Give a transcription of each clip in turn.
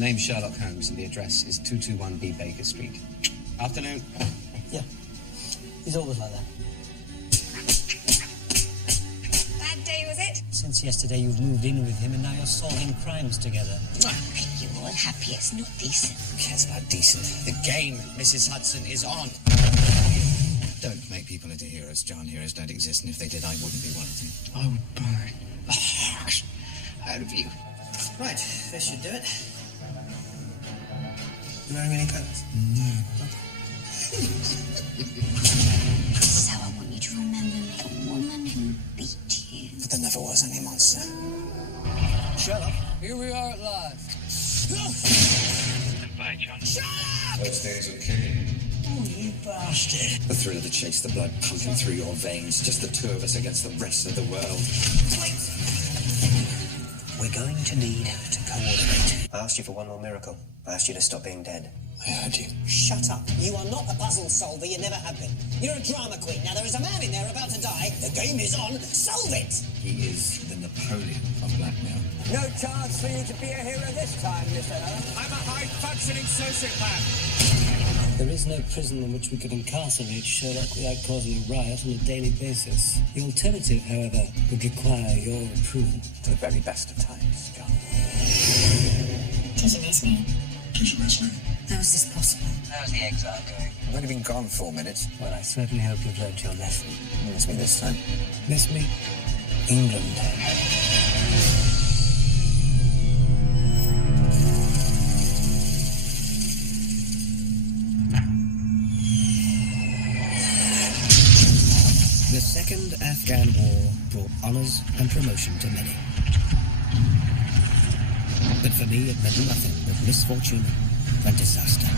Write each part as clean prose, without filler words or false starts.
The name's Sherlock Holmes and the address is 221B Baker Street. Afternoon. Yeah. He's always like that. Bad day, was it? Since yesterday you've moved in with him and now you're solving crimes together. Well, make you all happy. It's not decent. Who cares about decent? The game, Mrs. Hudson, is on. Don't make people into heroes, John. Heroes don't exist, and if they did, I wouldn't be one of them. I would burn the heart out of you. Right, this should do it. You wearing any clothes? No. So I want you to remember me, a woman who beat you. But there never was any monster. Sherlock? Here we are at last. Goodbye, John. Sherlock! Those days are killing. Oh, you bastard. The thrill of the chase, the blood pumping through your veins, just the two of us against the rest of the world. Wait! We're going to need to coordinate. I asked you for one more miracle. I asked you to stop being dead. I heard you. Shut up. You are not a puzzle solver. You never have been. You're a drama queen. Now, there is a man in there about to die. The game is on. Solve it! He is the Napoleon of blackmail. No chance for you to be a hero this time, Mr. Holmes. I'm a high-functioning sociopath. There is no prison in which we could incarcerate Sherlock without causing a riot on a daily basis. The alternative, however, would require your approval. To the very best of times, John. Did you miss me? Did you miss me? How is this possible? How's the exile going? I've only been gone 4 minutes. Well, I certainly hope you've learned your lesson. Miss me this time. Miss me? England. The Second Afghan War brought honours and promotion to many. But for me, it meant nothing but misfortune and disaster.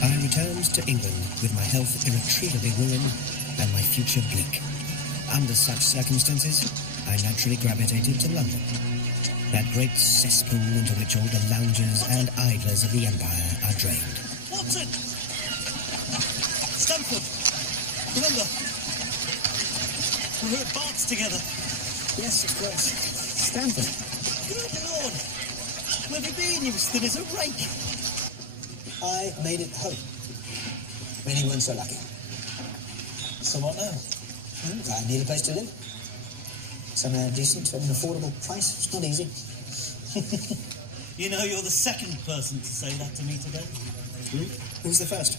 I returned to England with my health irretrievably ruined and my future bleak. Under such circumstances, I naturally gravitated to London, that great cesspool into which all the loungers and idlers of the Empire are drained. Watson! Stamford! Remember? We were at Bart's together. Yes, of course. Stanford. Good Lord! Where have you been? You were still as a rake. I made it home. Many weren't so lucky. So what now? I need a place to live. Somewhere decent at an affordable price. It's not easy. You know, you're the second person to say that to me today. Who's the first?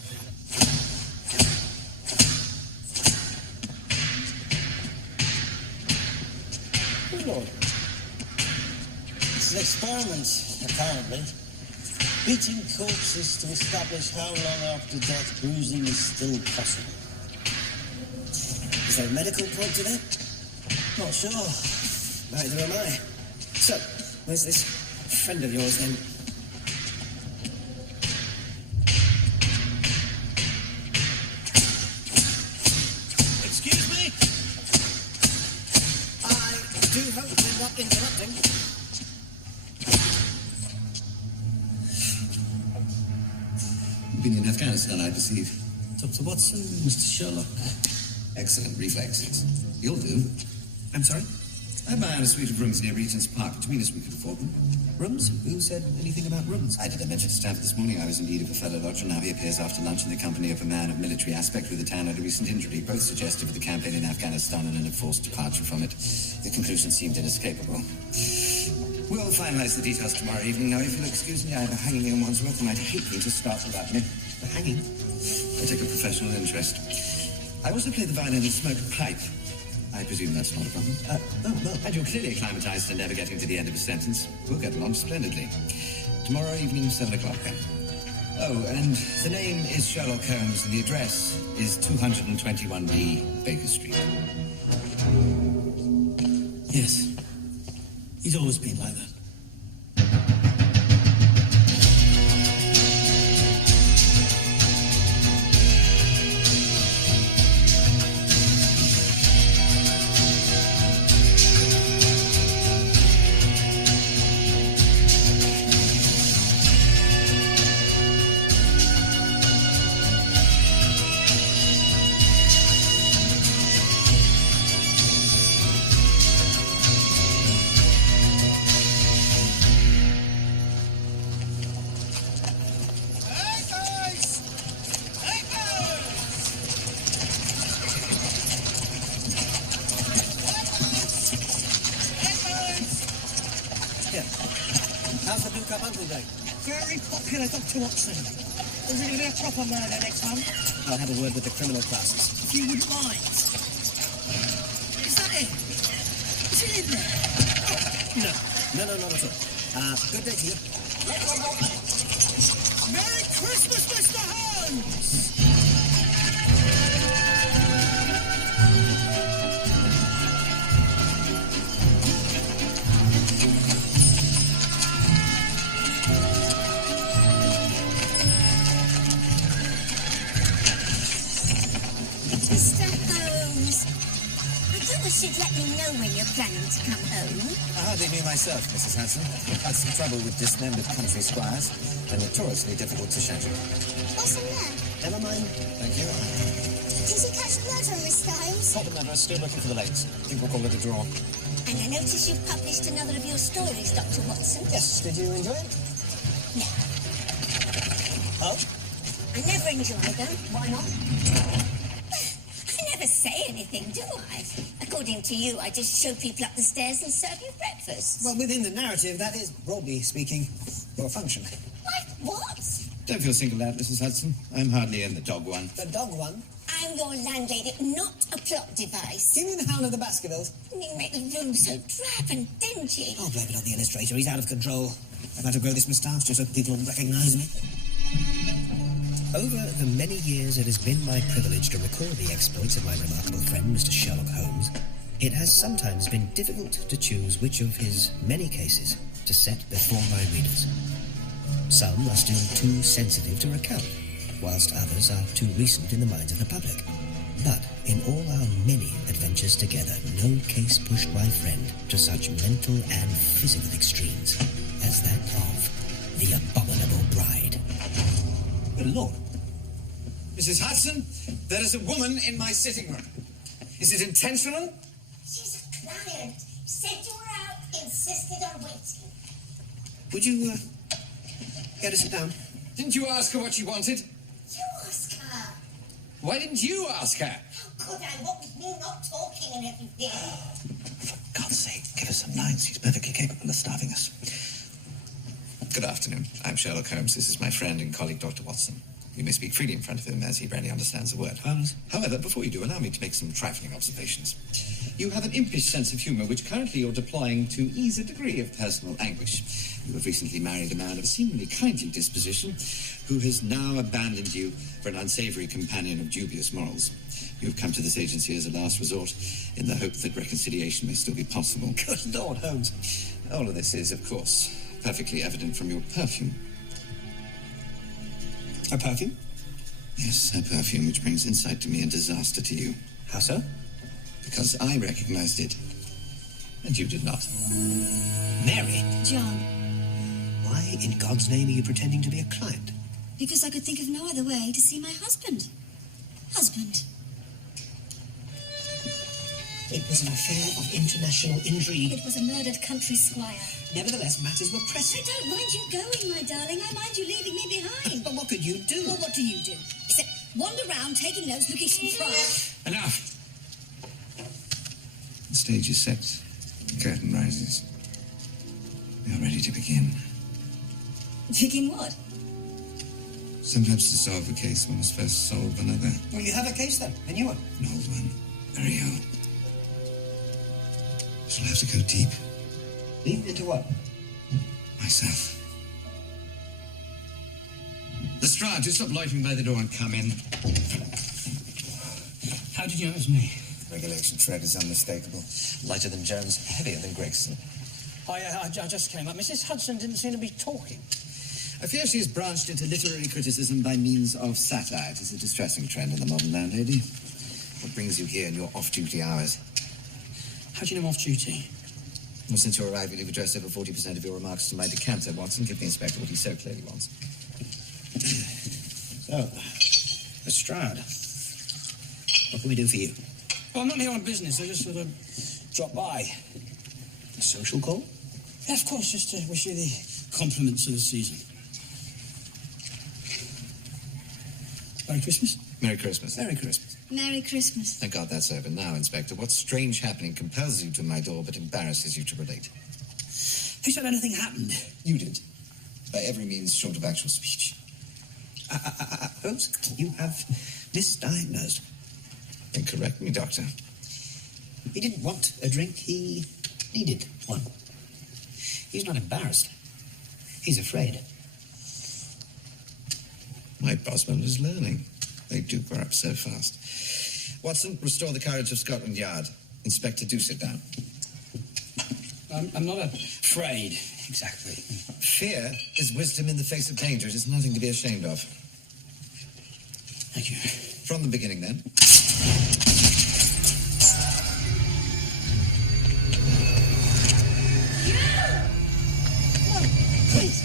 Good Lord. It's an experiment, apparently. Beating corpses to establish how long after death bruising is still possible. Is there a medical point to that? Not sure. Neither am I. So, where's this friend of yours then? Excuse me? I do hope we're not interrupting. You've been in Afghanistan, I perceive. Dr. Watson, Mr. Sherlock. Excellent reflexes. You'll do. I'm sorry? I buy out a suite of rooms near Regent's Park. Between us, we could afford them. Rooms? Who said anything about rooms? I did. I mentioned to Stanford this morning I was in need of a fellow lodger. Now he appears after lunch in the company of a man of military aspect with a tan and a recent injury, both suggestive of the campaign in Afghanistan and an enforced departure from it. The conclusion seemed inescapable. We'll finalize the details tomorrow evening. Now, if you'll excuse me, I have a hanging in Wandsworth, and I'd hate you to start without me. The hanging? I take a professional interest. I also play the violin and smoke a pipe. I presume that's not a problem. No. And you're clearly acclimatized to never getting to the end of a sentence. We'll get along splendidly. Tomorrow evening, 7 o'clock then. Oh, and the name is Sherlock Holmes, and the address is 221B Baker Street. Yes. He's always been like that. lock up Uncle Blake. Very popular, Dr. Watson. There's going to be a proper murder next month. I'll have a word with the criminal classes. If you wouldn't mind. Is that it? Is it in there? No, not at all. Good day to you. Merry Christmas, Mr. Holmes! Mr. Holmes, I don't wish you'd let me know when you're planning to come home. I hardly knew myself, Mrs. Hanson. Had some trouble with dismembered country squires. They're notoriously difficult to schedule. What's in there? Never mind. Thank you. Did you catch blood on Mr. Holmes? Not the matter, still looking for the legs. I think we'll call it a draw. And I notice you've published another of your stories, Dr. Watson. Yes, did you enjoy it? No, Oh? I never enjoy them. Why not? I never say anything, do I? According to you, I just show people up the stairs and serve you breakfast. Well, within the narrative, that is, broadly speaking, your function. What? Don't feel singled out, Mrs. Hudson. I'm hardly in the dog one. The dog one? I'm your landlady, not a plot device. Do you mean the Hound of the Baskervilles? You make the room so drab and dingy. I'll blame it on the illustrator. He's out of control. I've had to grow this moustache just so people will recognise me. Over the many years it has been my privilege to record the exploits of my remarkable friend, Mr. Sherlock Holmes, it has sometimes been difficult to choose which of his many cases to set before my readers. Some are still too sensitive to recount, whilst others are too recent in the minds of the public. But in all our many adventures together, no case pushed my friend to such mental and physical extremes as that of the Abominable Bride. Good Lord. Mrs. Hudson, there is a woman in my sitting room. Is it intentional? She's a client. Said you were out, insisted on waiting. Would you, get her sit down? Didn't you ask her what she wanted? You ask her. Why didn't you ask her? How could I? What with me not talking and everything? For God's sake, give us some lines. She's perfectly capable of starving us. Good afternoon. I'm Sherlock Holmes. This is my friend and colleague, Dr. Watson. You may speak freely in front of him, as he barely understands a word. Holmes? However, before you do, allow me to make some trifling observations. You have an impish sense of humour, which currently you're deploying to ease a degree of personal anguish. You have recently married a man of a seemingly kindly disposition, who has now abandoned you for an unsavoury companion of dubious morals. You have come to this agency as a last resort, in the hope that reconciliation may still be possible. Good Lord, Holmes. All of this is, of course, perfectly evident from your perfume. A perfume? Yes, a perfume which brings insight to me and disaster to you. How so? Because I recognized it, and you did not. Mary? John, Why in God's name are you pretending to be a client? because I could think of no other way to see my husband. Husband. It was an affair of international intrigue. It was a murdered country squire. Nevertheless, matters were I pressing. don't mind you going, my darling. I mind you leaving me behind. But what could you do? Well, what do you do? Except wander around, taking notes, looking surprised. Enough! The stage is set. The curtain rises. We are ready to begin. Begin what? Sometimes to solve a case, one must first solve another. Well, you have a case then, a new one. An old one. Very old. Shall have to go deep. Deep into what? Myself. Lestrade, do stop loitering by the door and come in. How did you know it was me? Regulation tread is unmistakable. Lighter than Jones, heavier than Gregson. I just came up. Mrs. Hudson didn't seem to be talking. I fear she has branched into literary criticism by means of satire. It is a distressing trend in the modern landlady. What brings you here in your off-duty hours? How do you know I'm off duty? Well, since your arrival, you've addressed over 40% of your remarks to my decanter, Watson. Give the inspector what he so clearly wants. So, Lestrade, what can we do for you? Well, I'm not here on business. I just sort of dropped by. A social call? Yeah, of course, just to wish you the compliments of the season. Merry Christmas. Merry Christmas. Merry Christmas. Merry Christmas. Thank God that's over now, Inspector. What strange happening compels you to my door but embarrasses you to relate? Who said anything happened? You did. by every means short of actual speech. Holmes, you have misdiagnosed. Then correct me, Doctor. He didn't want a drink, he needed one. He's not embarrassed. He's afraid. My Boswell is learning. They do grow up so fast. Watson, restore the carriage of Scotland Yard. Inspector, do sit down. I'm not afraid, exactly. Fear is wisdom in the face of danger. It is nothing to be ashamed of. Thank you. From the beginning, then. Please.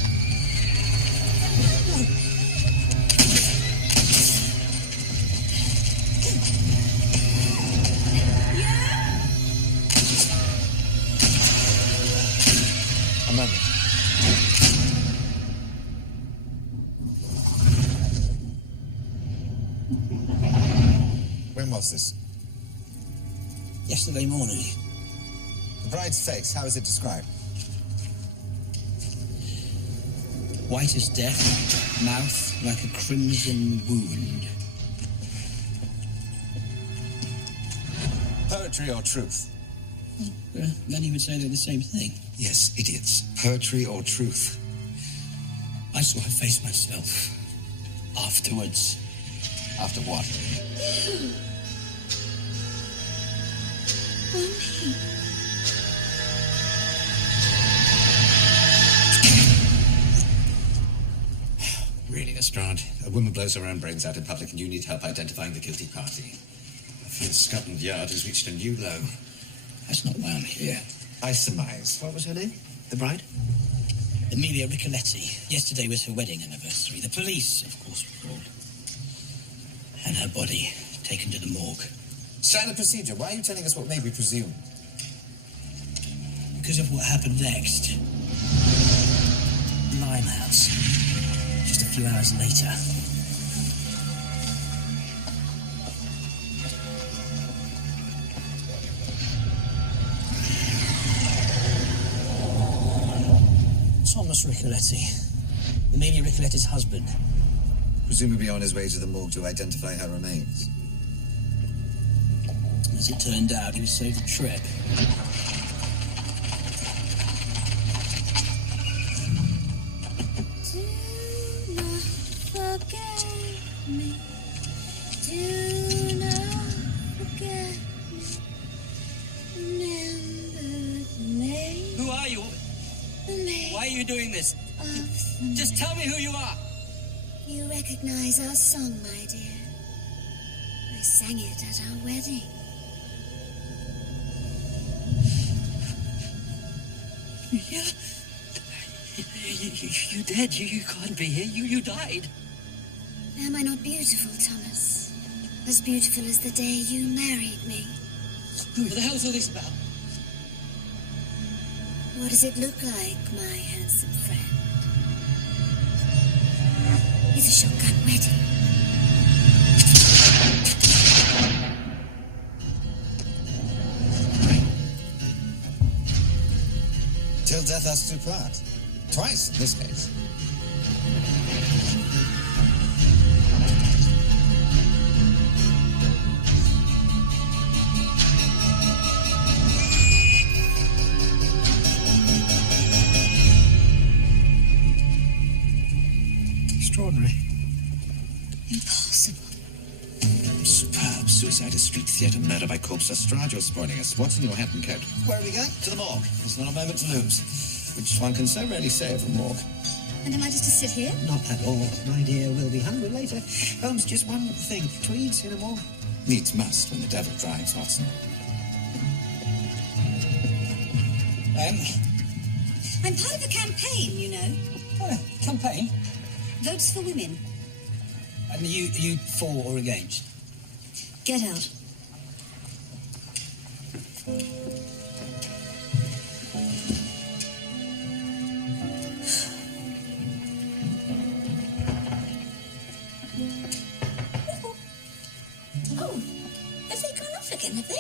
A moment. When was this? Yesterday morning. The bride's face, how is it described? White as death, mouth like a crimson wound. Poetry or truth? Then he would say they're the same thing. Yes, idiots. Poetry or truth? I saw her face myself. Afterwards. After what? Mommy. Really, Lestrade. A woman blows her own brains out in public and you need help identifying the guilty party. I feel Scotland Yard has reached a new low. That's not why I'm here. I surmise. What was her name? The bride? Amelia Ricoletti. Yesterday was her wedding anniversary. The police, of course, were called. And her body taken to the morgue. Standard procedure. Why are you telling us what may be presumed? Because of what happened next. Limehouse. Just a few hours later. Thomas Ricoletti. Amelia Ricoletti's husband. Presumably on his way to the morgue to identify her remains. As it turned out, he was saved a trip. Do not forget me. Do not forget me. Remember the name. Who are you? The name Why are you doing this? of the Just tell me who you are. You recognize our song, my dear. I sang it at our wedding. Yeah. You're dead. You can't be here. You died. Am I not beautiful, Thomas? As beautiful as the day you married me. What the hell is all this about? What does it look like, my handsome friend? It's a shotgun wedding. Till death us do part. Twice, in this case. Extraordinary. Impossible. Superb. Suicide is street theatre, murder by corpse. Lestrade, you're spoiling us. What's in your hat and coat? Where are we going? To the morgue. There's not a moment to lose. Which one can so rarely say of a morgue. And am I just to sit here? Not at all, my dear. We'll be hungry later. Holmes, just one thing. Tweeds in a morgue? Needs must when the devil drives, Watson. I'm part of a campaign, you know. Campaign? Votes for women. And you for or against? Get out. Oh, have they gone off again, have they?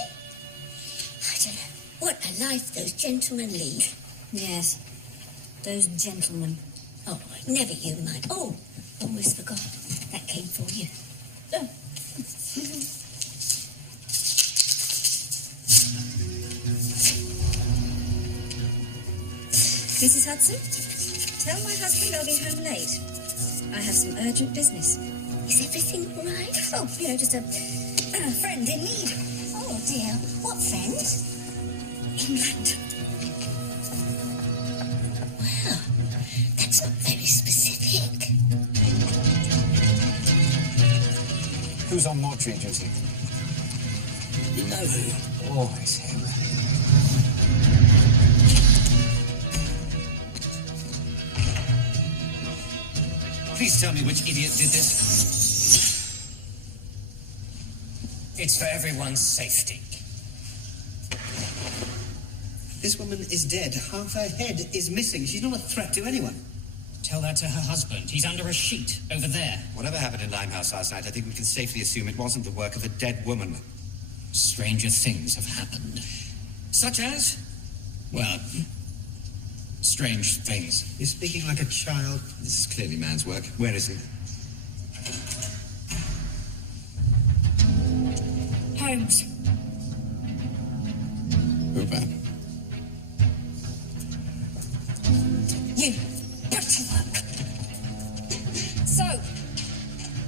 I don't know. What a life those gentlemen lead. Yes, those gentlemen. Oh, never you mind. Oh, almost forgot. That came for you. Oh. Mrs. Hudson, tell my husband I'll be home late. I have some urgent business. Is everything all right? Oh, just a friend in need. Oh, dear. What friend? England. Well, that's not very specific. Who's on mortuary duty? You know who? Always him. Please tell me which idiot did this. It's for everyone's safety. This woman is dead. Half her head is missing. She's not a threat to anyone. Tell that to her husband. He's under a sheet over there. Whatever happened in Limehouse last night, I think we can safely assume it wasn't the work of a dead woman. Stranger things have happened. Such as? Well, strange things. You're speaking like a child. This is clearly man's work. Where is he? Holmes. Hooper. You. Back to work. So,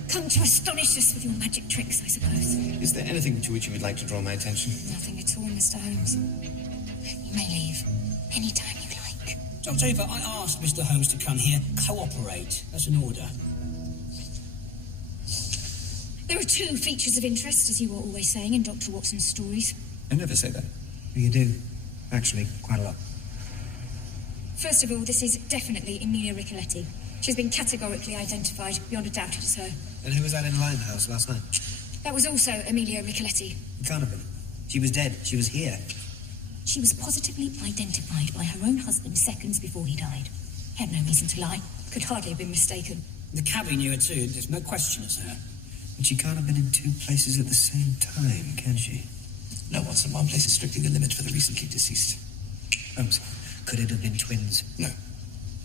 come to astonish us with your magic tricks, I suppose. Is there anything to which you would like to draw my attention? Nothing at all, Mr. Holmes. You may leave any time you like. Dr. Hooper, I asked Mr. Holmes to come here. Cooperate. That's an order. There are two features of interest, as you were always saying, in Dr. Watson's stories. I never say that. You do. Actually, quite a lot. First of all, this is definitely Emilia Ricoletti. She's been categorically identified. Beyond a doubt it is her. And who was that in Limehouse last night? That was also Emilia Ricoletti. It can't have been. She was dead. She was here. She was positively identified by her own husband seconds before he died. He had no reason to lie. Could hardly have been mistaken. The cabby knew it too. There's no question it's her. But she can't have been in two places at the same time, can she? No, Watson, one place is strictly the limit for the recently deceased. Holmes, could it have been twins? No.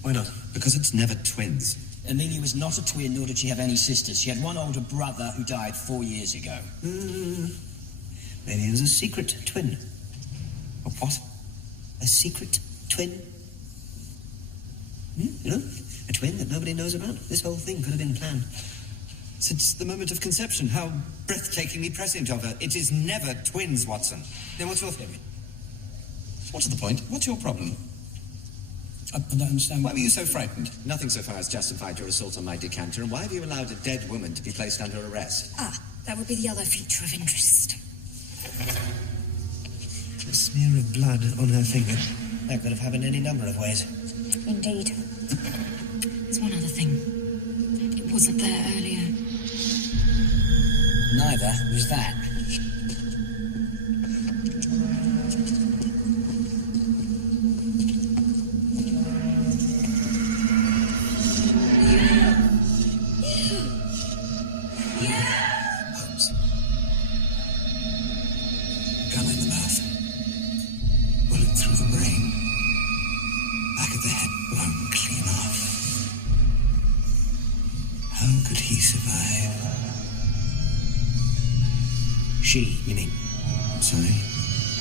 Why not? Because it's never twins. Amelia was not a twin, nor did she have any sisters. She had one older brother who died 4 years ago. Maybe it was a secret twin. A what? A secret twin? You know, a twin that nobody knows about. This whole thing could have been planned. Since the moment of conception, how breathtakingly prescient of her. It is never twins, Watson. Then what's your theory? What's the point? What's your problem? I don't understand. Why were you so frightened? Nothing so far has justified your assault on my decanter, and why have you allowed a dead woman to be placed under arrest? Ah, that would be the other feature of interest. A smear of blood on her finger. That could have happened any number of ways. Indeed. There's one other thing. It wasn't there earlier. Neither was that. Holmes. Gun in the mouth. Bullet through the brain. Back of the head blown clean off. How could he survive? She, you mean? Sorry?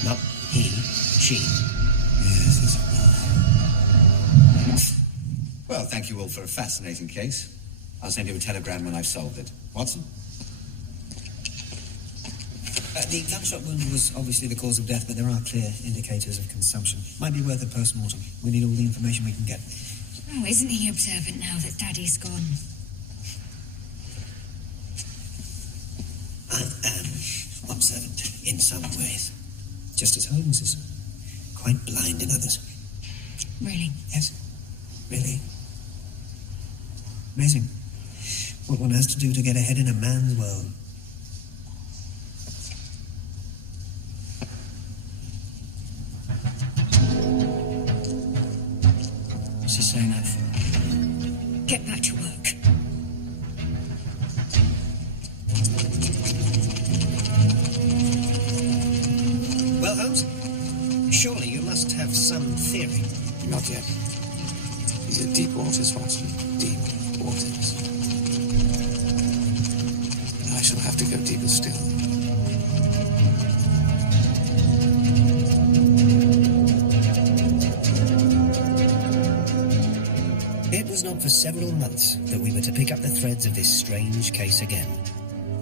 Not he, she. Yes, that's right. Well, thank you all for a fascinating case. I'll send you a telegram when I've solved it. Watson? The gunshot wound was obviously the cause of death, but there are clear indicators of consumption. Might be worth a post-mortem. We need all the information we can get. Oh, isn't he observant now that Daddy's gone? I am observant in some ways. Just as Holmes is quite blind in others. Really? Yes, really. Amazing what one has to do to get ahead in a man's world. What's he saying that for? Get back to work. Well, Holmes, surely you must have some theory. Not yet. These are deep waters, Watson. Deep waters. And I shall have to go deeper still. It was not for several months that we were to pick up the threads of this strange case again.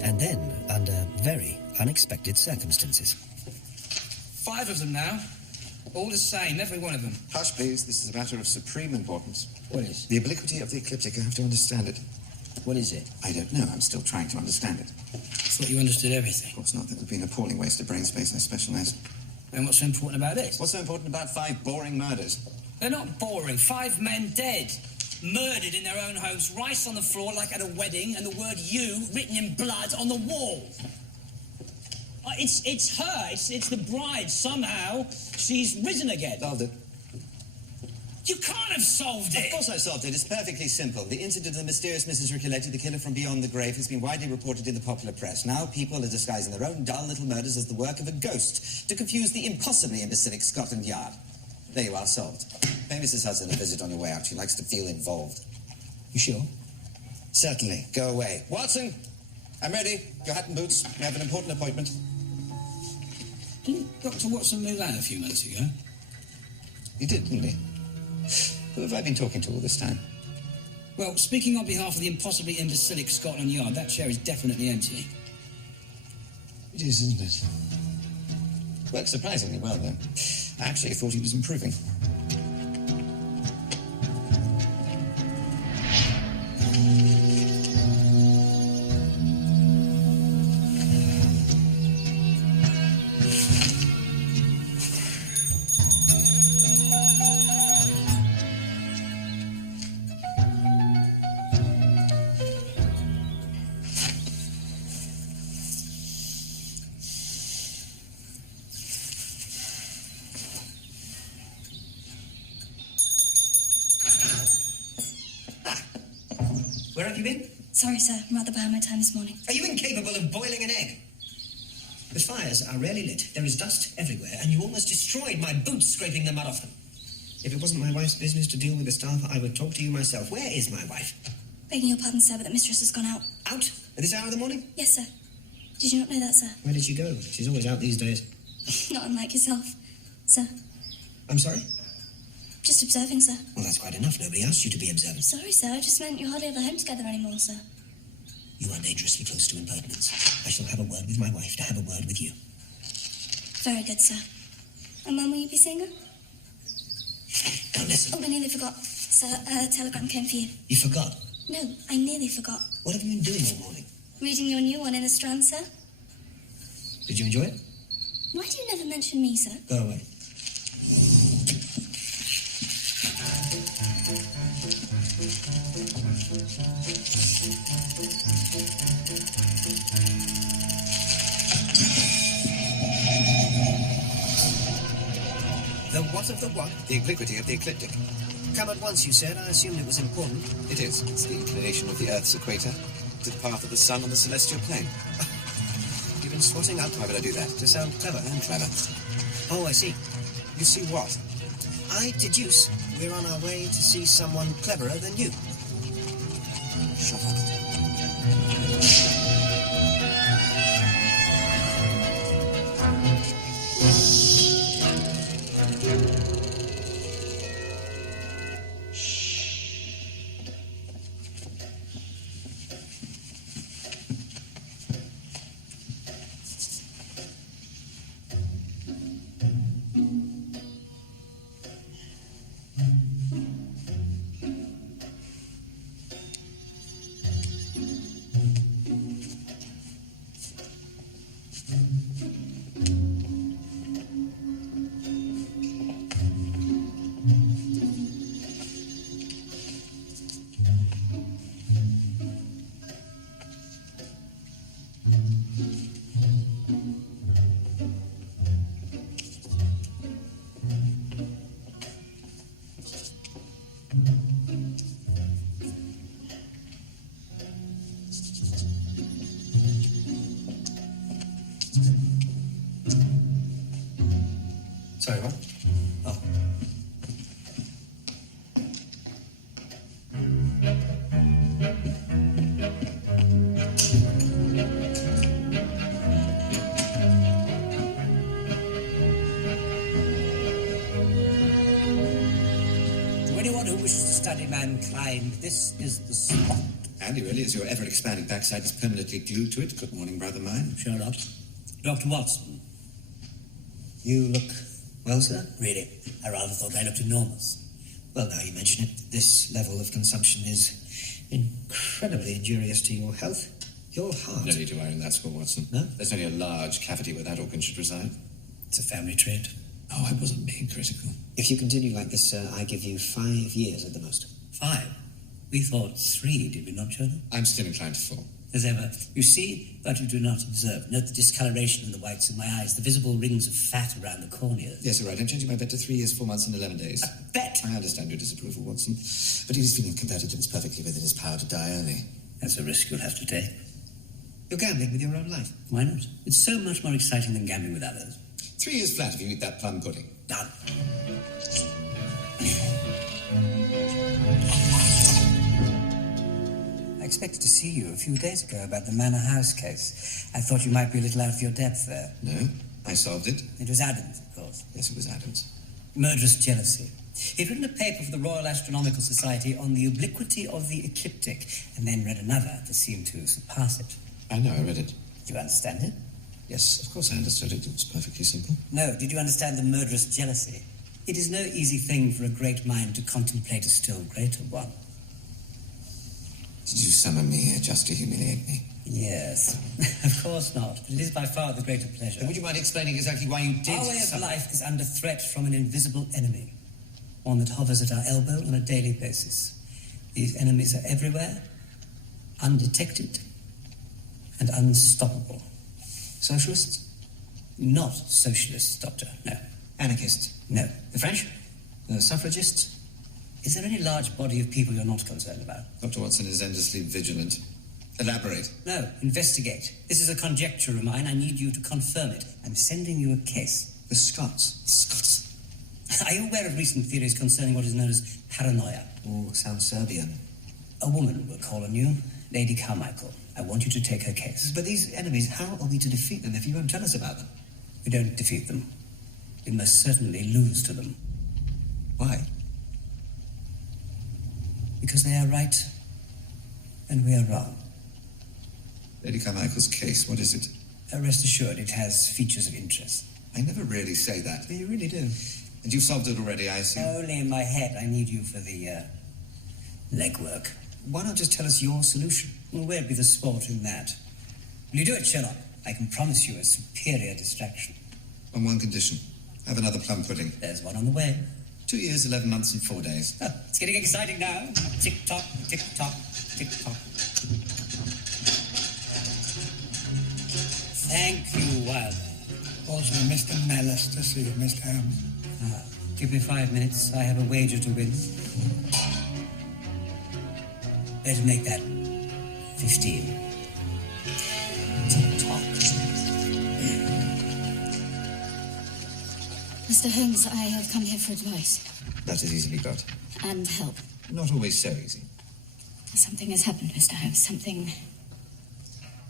And then, under very unexpected circumstances. 5 of them now. All the same, every one of them. Hush, please. This is a matter of supreme importance. What is? The obliquity of the ecliptic. I have to understand it. What is it? I don't know. I'm still trying to understand it. I thought you understood everything. Of course not. That would be an appalling waste of brain space. I specialize. And what's so important about this? What's so important about 5 boring murders? They're not boring. 5 men dead. Murdered in their own homes, rice on the floor like at a wedding, and the word "you" written in blood on the wall. It's her. It's the bride. Somehow she's risen again. Solved it. You can't have solved it. Of course I solved it. It's perfectly simple. The incident of the mysterious Mrs. Ricoletti, the killer from beyond the grave, has been widely reported in the popular press. Now people are disguising their own dull little murders as the work of a ghost to confuse the impossibly imbecilic Scotland Yard. There you are, solved. Pay Mrs. Hudson a visit on your way out. She likes to feel involved. You sure? Certainly. Go away. Watson, I'm ready. Your hat and boots. We have an important appointment. Didn't Dr. Watson move out a few months ago? He did, didn't he? Who have I been talking to all this time? Well, speaking on behalf of the impossibly imbecilic Scotland Yard, that chair is definitely empty. It is, isn't it? Works surprisingly well, though. I actually thought he was improving. Where have you been? Sorry, sir. I'm rather behind my time this morning. Are you incapable of boiling an egg? The fires are rarely lit, there is dust everywhere, and you almost destroyed my boots scraping the mud off them. If it wasn't my wife's business to deal with the staff, I would talk to you myself. Where is my wife? Begging your pardon, sir, but the mistress has gone out. Out? At this hour of the morning? Yes, sir. Did you not know that, sir? Where did she go? She's always out these days. Not unlike yourself, sir. I'm sorry? Just observing, sir. Well, that's quite enough. Nobody asked you to be observant. Sorry, sir. I just meant you hardly ever home together anymore, sir. You are dangerously close to impertinence. I shall have a word with my wife to have a word with you. Very good, sir. And when will you be seeing her? Now listen. Oh, I nearly forgot. Sir, a telegram came for you. You forgot. No, I nearly forgot. What have you been doing all morning? Reading your new one in the Strand, sir. Did you enjoy it? Why do you never mention me, sir? Go away. The what of the what? The obliquity of the ecliptic. Come at once, you said. I assumed it was important. It is. It's the inclination of the Earth's equator to the path of the sun on the celestial plane. You've been swatting up. Why would I do that? To sound clever. I'm clever. Oh, I see. You see what? I deduce we're on our way to see someone cleverer than you. Shut up. Sorry, what? Oh. study mankind, this is the spot. Andy, really, as your ever-expanding backside is permanently glued to it. Good morning, brother mine. Sherlock. Dr. Watson. You look well, sir? Really, I rather thought I looked enormous. Well, now you mention it, this level of consumption is incredibly injurious to your health. Your heart. No need to worry in that score, Watson. No? There's only a large cavity where that organ should reside. It's a family trait. Oh, I wasn't being critical. If you continue like this, sir, I give you 5 years at the most. 5? We thought 3, did we not, Sherlock? I'm still inclined to fall. As ever, you see, but you do not observe. Note the discoloration in the whites of my eyes, the visible rings of fat around the corneas. Yes, you're right. I'm changing my bet to 3 years, 4 months, and 11 days. A bet? I understand your disapproval, Watson. But he is feeling converted and it's perfectly within his power to die early. That's a risk you'll have to take. You're gambling with your own life. Why not? It's so much more exciting than gambling with others. 3 years flat if you eat that plum pudding. Done. I expected to see you a few days ago about the Manor House case. I thought you might be a little out of your depth there. No, I solved it. It was Adams, of course. Yes, it was Adams. Murderous jealousy. He'd written a paper for the Royal Astronomical Society on the obliquity of the ecliptic, and then read another that seemed to surpass it. I know, I read it. Do you understand it? Yes, of course I understood it. It was perfectly simple. No. Did you understand the murderous jealousy? It is no easy thing for a great mind to contemplate a still greater one. Did you summon me here just to humiliate me? Yes. Of course not. But it is by far the greater pleasure. Then would you mind explaining exactly why you did Our way of summon... life is under threat from an invisible enemy. One that hovers at our elbow on a daily basis. These enemies are everywhere, undetected, and unstoppable. Socialists? Not socialists, Doctor, no. Anarchists? No. The French? The suffragists? Is there any large body of people you're not concerned about? Dr. Watson is endlessly vigilant. Elaborate. No, investigate. This is a conjecture of mine. I need you to confirm it. I'm sending you a case. The Scots? Scots. Are you aware of recent theories concerning what is known as paranoia? Oh, sounds Serbian. A woman will call on you, Lady Carmichael. I want you to take her case. But these enemies, how are we to defeat them if you won't tell us about them? We don't defeat them. We most certainly lose to them. Why? Because they are right and we are wrong. Lady Carmichael's case, what is it? Rest assured, it has features of interest. I never really say that. You really do. And you've solved it already, I assume? Only in my head. I need you for the legwork. Why not just tell us your solution? Well, where'd be the sport in that? Will you do it, Sherlock? I can promise you a superior distraction. On one condition. Have another plum pudding. There's one on the way. 2 years, 11 months, and 4 days. Oh, it's getting exciting now. Tick-tock, tick-tock, tick-tock. Thank you, Wilder. Also, Mr. Mellis to see you, Mr. Holmes. Give me 5 minutes. I have a wager to win. Better make that 15. Tick-tock. Mr. Holmes, I have come here for advice. That is easily got. And help. Not always so easy. Something has happened, Mr. Holmes. Something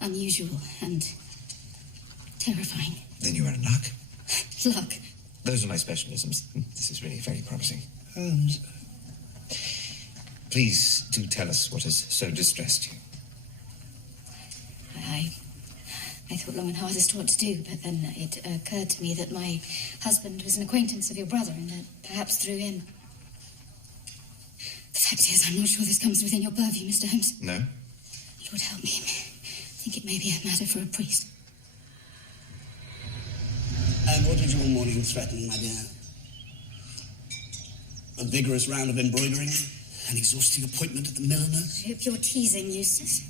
unusual and terrifying. Then you are in luck. Luck. Those are my specialisms. This is really very promising. Holmes, Please do tell us what has so distressed you. I thought long and hard as to what to do, but then it occurred to me that my husband was an acquaintance of your brother, and that perhaps through him... The fact is, I'm not sure this comes within your purview, Mr. Holmes. No? Lord help me. I think it may be a matter for a priest. And what did your morning threaten, my dear? A vigorous round of embroidering? An exhausting appointment at the milliner's? I hope you're teasing, Eustace.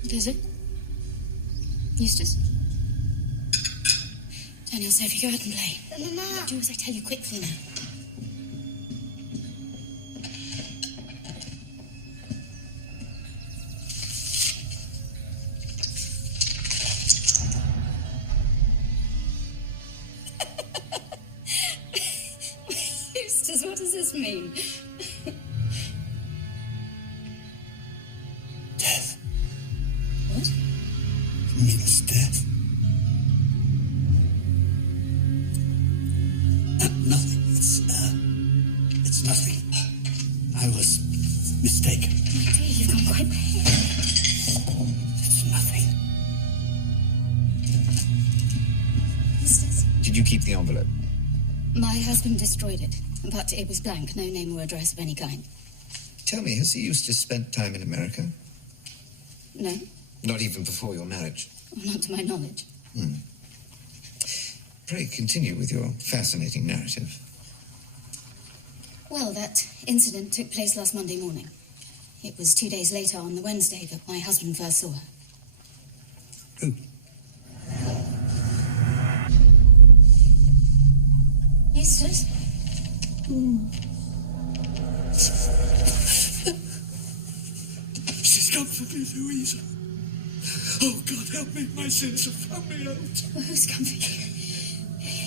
What is it? Eustace? Daniel, Sophie, go out and play. Mama! Do as I tell you quickly now. Eustace, what does this mean? Death. What? I was mistaken. My dear, you've gone quite pale. It's nothing. Eustace? Did you keep the envelope? My husband destroyed it, but it was blank, no name or address of any kind. Tell me, has Eustace spent time in America? No, Not even before your marriage? not to my knowledge. Pray continue with your fascinating narrative. Well, that incident took place last Monday morning. It was 2 days later, on the Wednesday, that my husband first saw her. Who? Eustace? She's come for me, Louisa. Oh, God, help me. My sins have found me out. Well, who's come for you?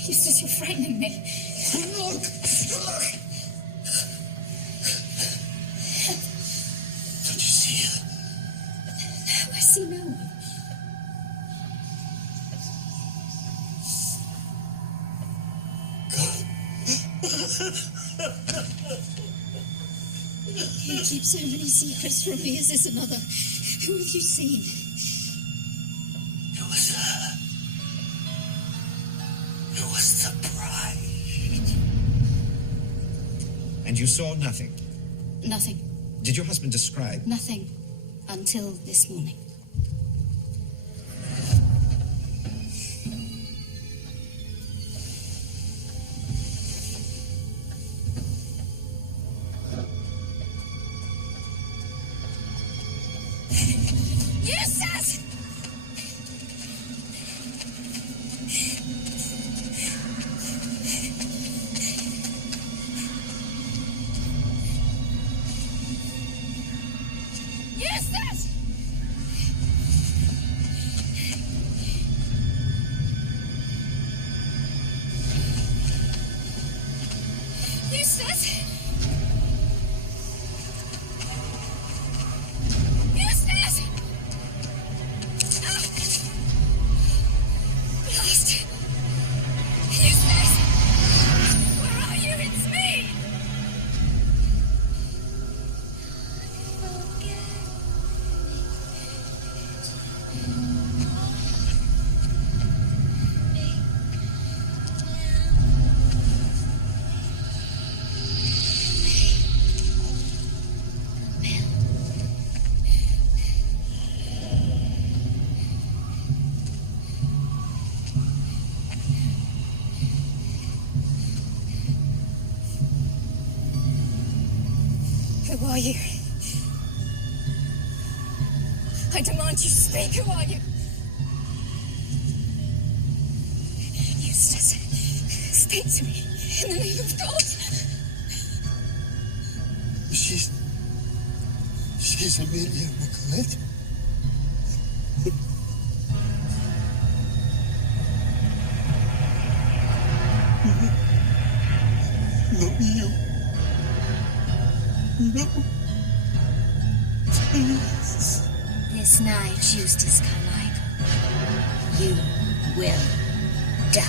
Eustace, you're frightening me. Look! Look! Don't you see her? No, I see no one. You keep so many secrets from me. Is this another? Who have you seen? It was her. It was the bride. And you saw nothing? Nothing. Did your husband describe? Nothing. Until this morning. Eustace! Eustace! Eustace! Eustace! Ah! Blast! Eustace! Where are you? It's me! Who are you? I demand you speak. Who are you? Eustace, speak to me in the name of God. She's Amelia Nicolette. No, you. No. Please. This night, Eustace Carmichael, you will die.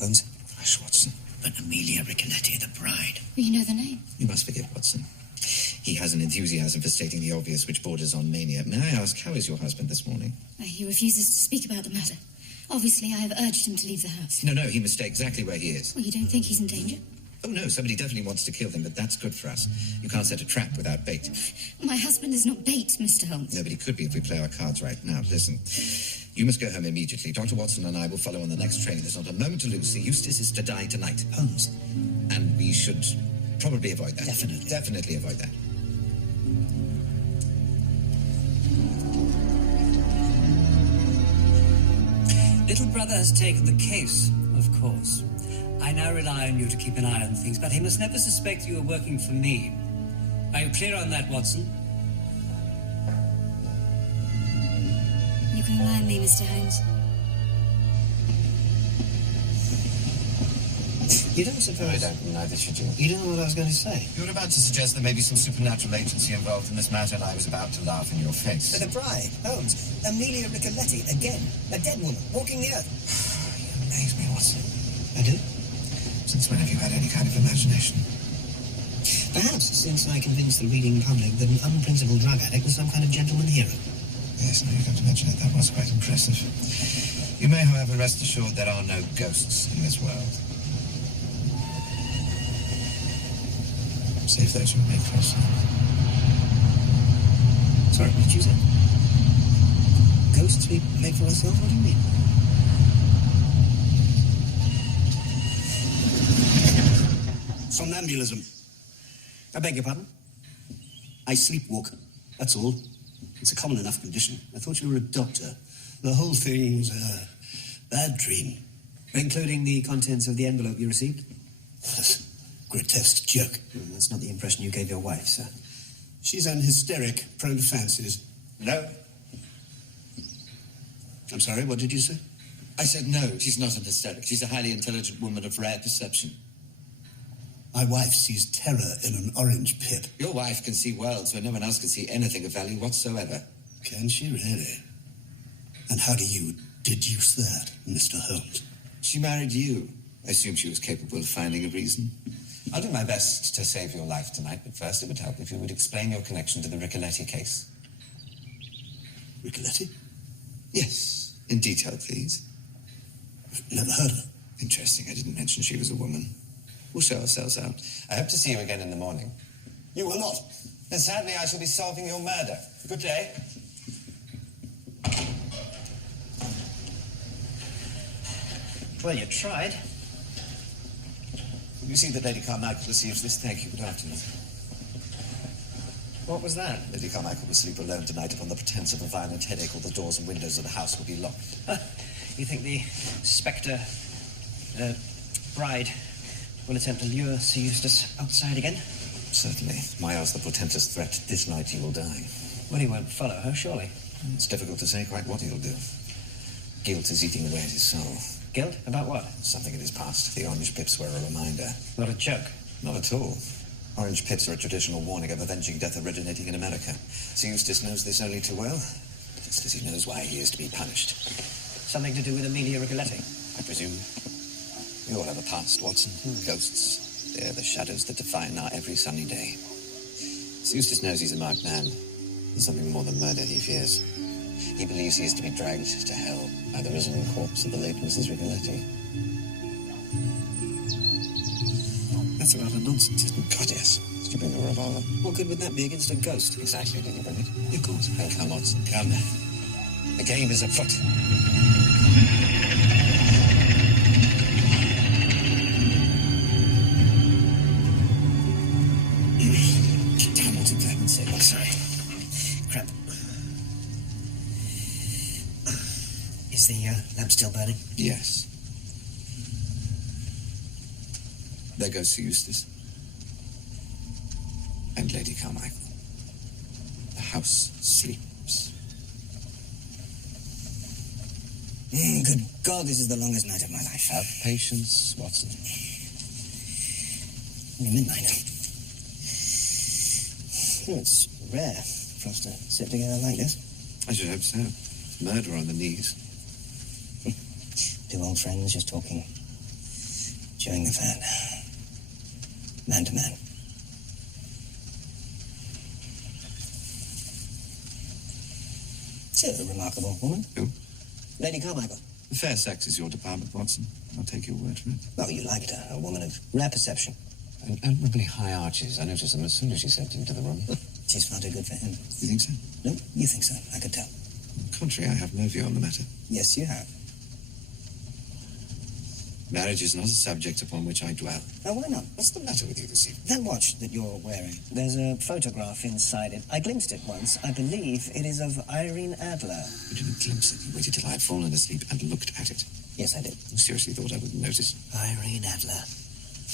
Holmes? Hush, Watson. But Amelia Ricoletti, the bride. You know the name? You must forgive Watson. He has an enthusiasm for stating the obvious which borders on mania. May I ask, how is your husband this morning? He refuses to speak about the matter. Obviously, I have urged him to leave the house. No, he must stay exactly where he is. Well, you don't think he's in danger? Oh, no, somebody definitely wants to kill him, but that's good for us. You can't set a trap without bait. My husband is not bait, Mr. Holmes. No, but he could be if we play our cards right. Now, listen. You must go home immediately. Dr. Watson and I will follow on the next train. There's not a moment to lose. Sir Eustace is to die tonight. Holmes. And we should probably avoid that. Definitely. Definitely avoid that. Little brother has taken the case, of course. I now rely on you to keep an eye on things, but he must never suspect you are working for me. Are you clear on that, Watson? can remind me, Mr. Holmes. You don't suppose... No, I don't. Neither should you. You don't know what I was going to say? You were about to suggest there may be some supernatural agency involved in this matter, and I was about to laugh in your face. The bride, Holmes, Amelia Ricoletti, again. A dead woman, walking the earth. You amaze me, Watson. I do? Since when have you had any kind of imagination? Perhaps since I convinced the reading public that an unprincipled drug addict was some kind of gentleman hero. Yes, now you come to mention it, that was quite impressive. You may, however, rest assured there are no ghosts in this world. Save those who remain close. Sorry, what did you say? Ghosts we make for ourselves? What do you mean? Somnambulism. I beg your pardon? I sleepwalk, that's all. It's a common enough condition. I thought you were a doctor. The whole thing was a bad dream. Including the contents of the envelope you received? That's a grotesque joke. That's not the impression you gave your wife, sir. She's an hysteric, prone to fancies. No. I'm sorry, what did you say? I said no, she's not an hysteric. She's a highly intelligent woman of rare perception. My wife sees terror in an orange pip. Your wife can see worlds where no one else can see anything of value whatsoever. Can she really? And how do you deduce that, Mr. Holmes? She married you. I assume she was capable of finding a reason. I'll do my best to save your life tonight, but first it would help if you would explain your connection to the Ricoletti case. Ricoletti? Yes, in detail, please. I've never heard of her. Interesting, I didn't mention she was a woman. We'll show ourselves out. I hope to see you again in the morning. You will not. Then sadly I shall be solving your murder. Good day. Well, you tried. You see that Lady Carmichael receives this. Thank you. Good afternoon. What was that? Lady Carmichael will sleep alone tonight upon the pretense of a violent headache. All the doors and windows of the house will be locked. You think the spectre, bride, will attempt to lure Sir Eustace outside again? Certainly. Miles the portentous threat. This night you will die. Well, he won't follow her, surely. It's difficult to say quite what he'll do. Guilt is eating away at his soul. Guilt? About what? Something in his past. The orange pips were a reminder. Not a joke. Not at all. Orange pips are a traditional warning of avenging death originating in America. Sir Eustace knows this only too well, just as he knows why he is to be punished. Something to do with Amelia Ricoletti? I presume. We all have a past, Watson. Ghosts. They're the shadows that define our every sunny day. Sir Eustace knows he's a marked man. There's something more than murder he fears. He believes he is to be dragged to hell by the risen corpse of the late Mrs. Ricoletti. That's a lot of nonsense, isn't it? God, yes. Did you bring the revolver? What good would that be against a ghost? Exactly. Did you bring it? Of course. Then come, Watson. Come. The game is afoot. Damn, what's it for heaven's sake? Sorry. Crap. Is the lamp still burning? Yes. There goes Sir Eustace. And Lady Carmichael. The house sleeps. Good God, this is the longest night of my life. Have patience, Watson. Midnight. It's rare for us to sit together like this. I should hope so. Murder on the knees. Two old friends just talking. Chewing the fat. Man to man. She's a remarkable woman. Who? Lady Carmichael. The fair sex is your department, Watson. I'll take your word for it. Well, you liked her. A woman of rare perception. And admirably high arches. I noticed them as soon as she stepped into the room. She's far too good for him. You think so? No, you think so. I could tell. On the contrary, I have no view on the matter. Yes, you have. Marriage is not a subject upon which I dwell. Oh, why not? What's the matter with you this evening? That watch that you're wearing, there's a photograph inside it. I glimpsed it once. I believe it is of Irene Adler. You didn't glimpse it. You waited till I had fallen asleep and looked at it. Yes, I did. You seriously thought I wouldn't notice? Irene Adler.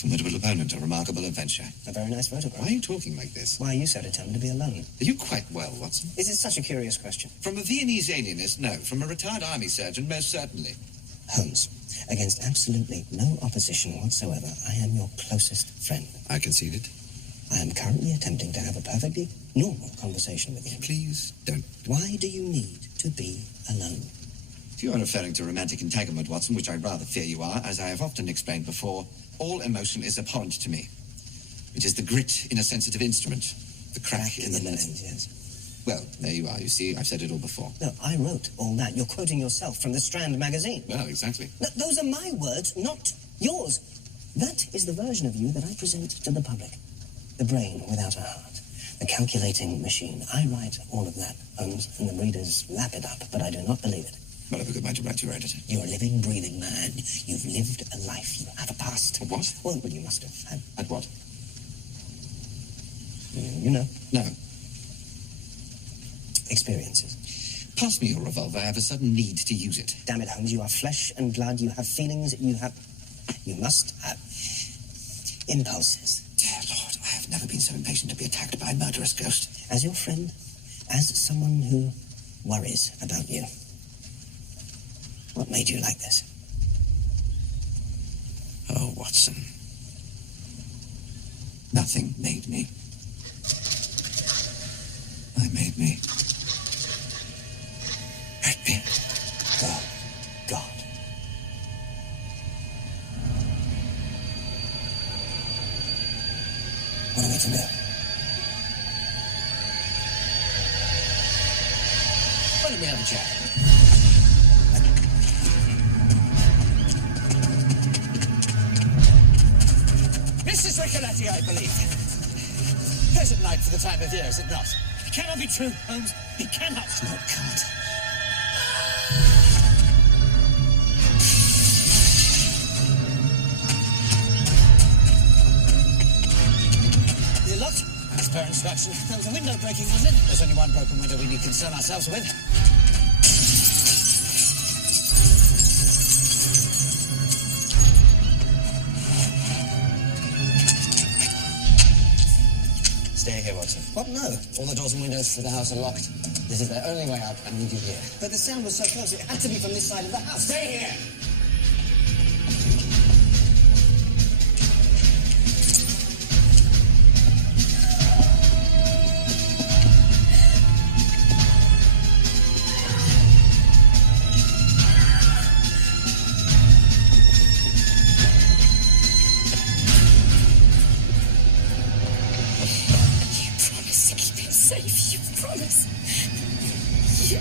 Formidable opponent, a remarkable adventure. A very nice photograph. Why are you talking like this? Why are you so determined to be alone? Are you quite well, Watson? Is it such a curious question? From a Viennese alienist, no. From a retired army surgeon, most certainly. Holmes, against absolutely no opposition whatsoever, I am your closest friend. I conceded. I am currently attempting to have a perfectly normal conversation with you. Please don't. Why do you need to be alone? If you are referring to romantic entanglement, Watson, which I rather fear you are, as I have often explained before, all emotion is abhorrent to me. It is the grit in a sensitive instrument, the crack in the lens. Yes. Well, there you are. You see, I've said it all before. No, I wrote all that. You're quoting yourself from the Strand magazine. Well, exactly. No, those are my words, not yours. That is the version of you that I present to the public. The brain without a heart. The calculating machine. I write all of that, Holmes, and the readers lap it up, but I do not believe it. Well, I've a good mind to write to your editor. You're a living, breathing man. You've lived a life. You have a past. A what? Well, you must have had. At what? You know. No. Experiences. Pass me your revolver. I have a sudden need to use it. Damn it, Holmes, you are flesh and blood. You have feelings. You must have impulses. Dear Lord, I have never been so impatient to be attacked by a murderous ghost. As your friend, as someone who worries about you. What made you like this? Oh, Watson. Nothing made me. I made me. Hurt me. Oh, God. What are we to do? Why don't we have a chat? Mrs. Ricoletti, I believe. Pleasant night for the time of year, is it not? It cannot be true, Holmes. It cannot. No, it can't. Is it locked? As per instruction. There was a window breaking, wasn't it? There's only one broken window we need concern ourselves with. Stay here, Watson. What? No. All the doors and windows to the house are locked. This is their only way out. I need you here. But the sound was so close, it had to be from this side of the house. Stay here! Safe, you promise. You...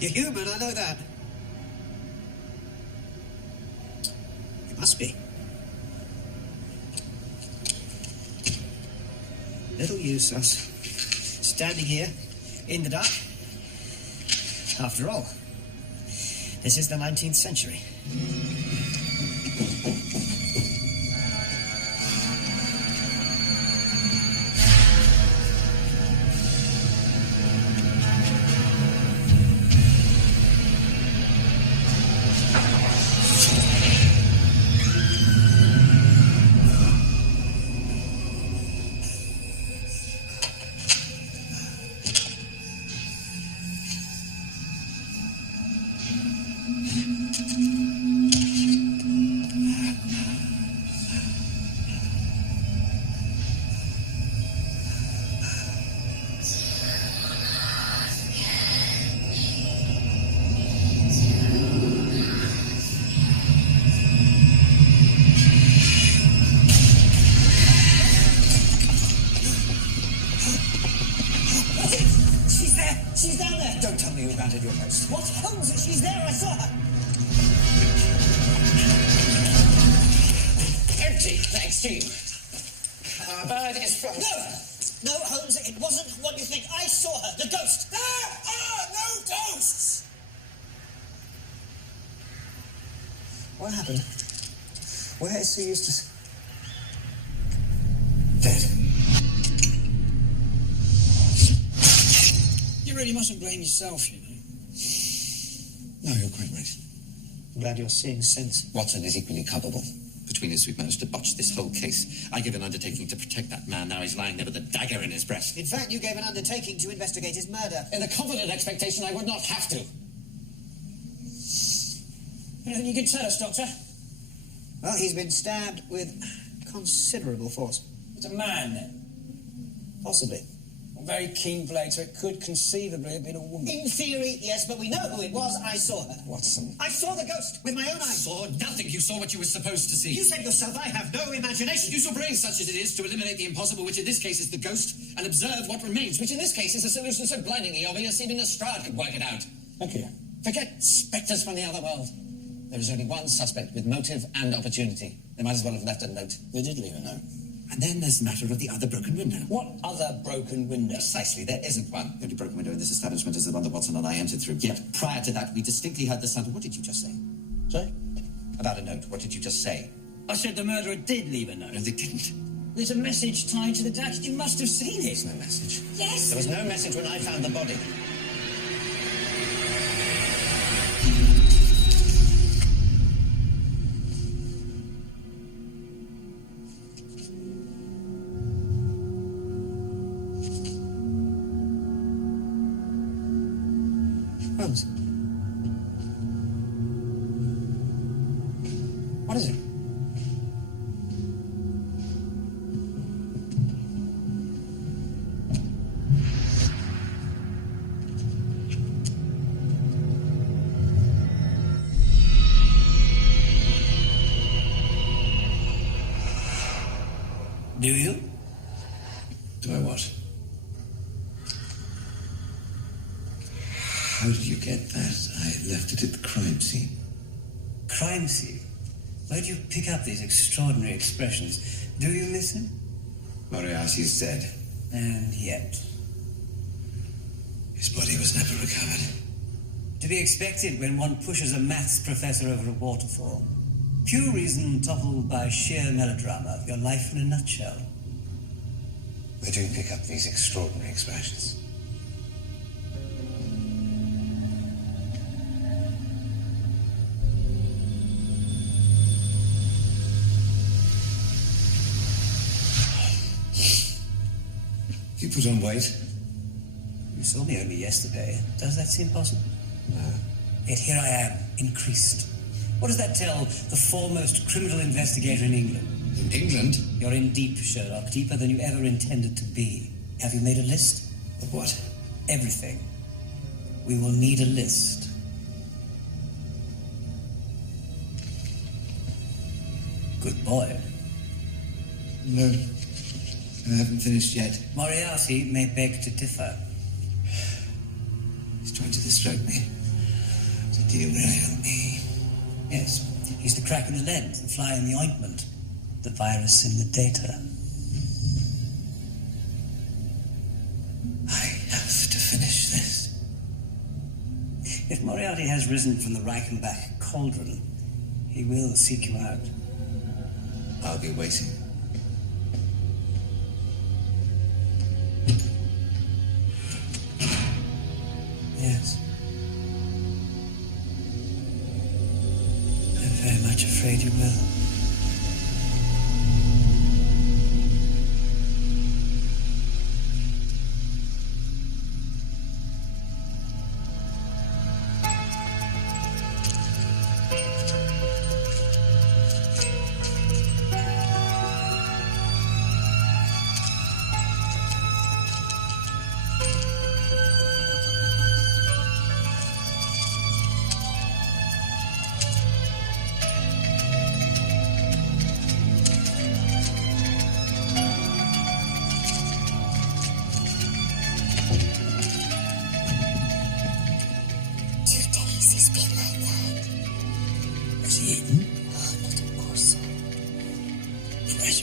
You're human, I know that. You must be. Little use us standing here in the dark. After all, this is the 19th century. She's down there. Don't tell me you abandoned your post. What? Holmes, she's there. I saw her. Empty, thanks to you. Our bird is flown. No, Holmes, it wasn't what you think. I saw her, the ghost. There are no ghosts! What happened? Where is Sir Eustace? Dead. You really mustn't blame yourself, you know. No, you're quite right. I'm glad you're seeing sense. Watson is equally culpable. Between us, we've managed to botch this whole case. I gave an undertaking to protect that man. Now he's lying there with a dagger in his breast. In fact, you gave an undertaking to investigate his murder. In the confident expectation I would not have to. Anything you can tell us, Doctor? Well, he's been stabbed with considerable force. It's a man, then. Possibly. A very keen blade, so it could conceivably have been a woman. In theory, yes, but we know who it was. I saw her. Watson. I saw the ghost with my own eyes. Saw nothing. You saw what you were supposed to see. You said yourself, I have no imagination. Use your brain, such as it is, to eliminate the impossible, which in this case is the ghost, and observe what remains, which in this case is a solution so blindingly obvious even a Strahd could work it out. Thank you. Forget spectres from the other world. There is only one suspect with motive and opportunity. They might as well have left a note. They did leave a note. And then there's the matter of the other broken window. What other broken window? Precisely, there isn't one. The only broken window in this establishment is the one that Watson and I entered through. Yet, prior to that, we distinctly heard the sound of... What did you just say? Sorry? About a note. What did you just say? I said the murderer did leave a note. No, they didn't. There's a message tied to the jacket. You must have seen it. There's no message. Yes. There was no message when I found the body. Holmes. What is it? Do you? Do I what? How did you get that? I left it at the crime scene. Crime scene? Where do you pick up these extraordinary expressions? Do you listen? Moriarty's dead. And yet. His body was never recovered. To be expected when one pushes a maths professor over a waterfall. Pure reason toppled by sheer melodrama. Your life in a nutshell. Where do you pick up these extraordinary expressions? You put on weight? You saw me only yesterday. Does that seem possible? No. Yet here I am, increased. What does that tell the foremost criminal investigator in England? In England? You're in deep, Sherlock, deeper than you ever intended to be. Have you made a list? Of what? Everything. We will need a list. Good boy. No. I haven't finished yet. Moriarty may beg to differ. He's trying to distract me. To deal with help me. Yes, he's the crack in the lens, the fly in the ointment, the virus in the data. I have to finish this. If Moriarty has risen from the Reichenbach cauldron, he will seek you out. I'll be waiting. Yes. I'm very much afraid you will.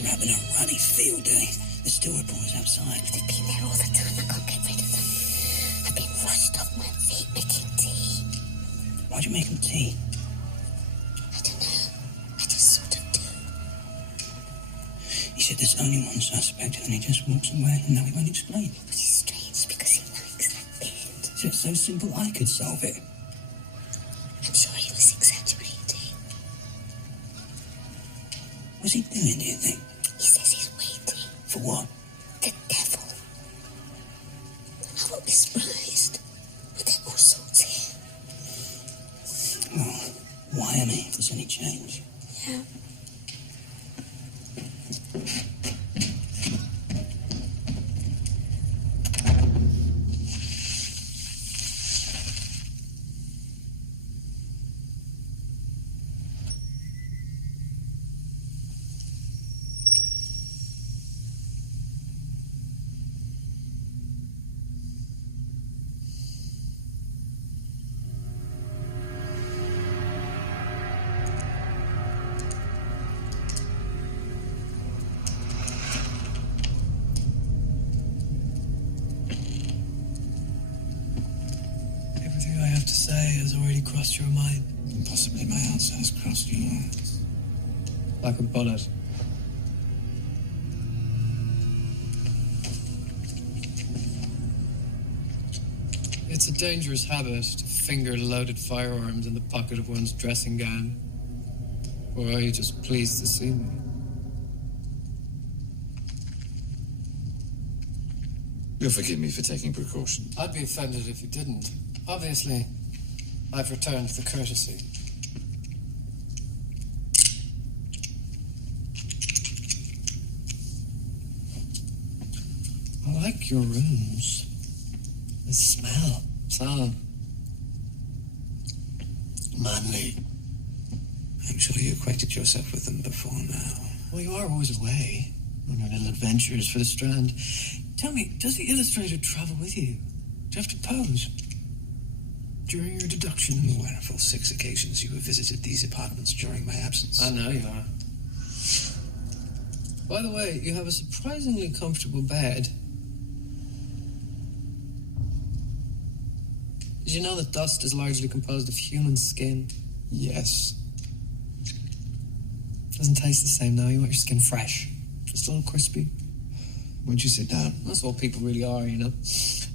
Having a runny field day. There's still reporters outside. They've been there all the time. I can't get rid of them. I've been rushed off my feet making tea. Why'd you make them tea? I don't know. I just sort of do. He said there's only one suspect and then he just walks away and now he won't explain. Which is strange because he likes that bit. Is it so simple I could solve it? I'm sure he was exaggerating. What's he doing, do you think? He says he's waiting. For what? The devil. I won't be surprised. But there are all sorts here. Well, wire me if there's any change. Yeah. Everything I have to say has already crossed your mind. And possibly my answer has crossed yours. Like a bullet. It's a dangerous habit to finger loaded firearms in the pocket of one's dressing gown. Or are you just pleased to see me? You'll forgive me for taking precaution. I'd be offended if you didn't. Obviously, I've returned the courtesy. I like your rooms. The smell. So Manly. I'm sure you acquainted yourself with them before now. well, you are always away on your little adventures for the Strand. Tell me, does the illustrator travel with you? Do you have to pose during your deduction? I'm aware of all 6 occasions you have visited these apartments during my absence. I know you are. By the way, you have a surprisingly comfortable bed. Did you know that dust is largely composed of human skin? Yes. Doesn't taste the same now. You want your skin fresh. Just a little crispy. Won't you sit down? That's all people really are, you know.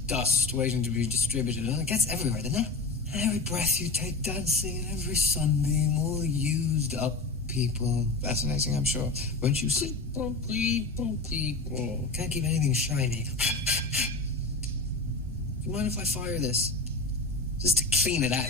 Dust waiting to be distributed. And it gets everywhere, doesn't it? Every breath you take dancing and every sunbeam, all used up people. Fascinating, I'm sure. Won't you sit? People. Can't keep anything shiny. Do you mind if I fire this? Just to clean it out.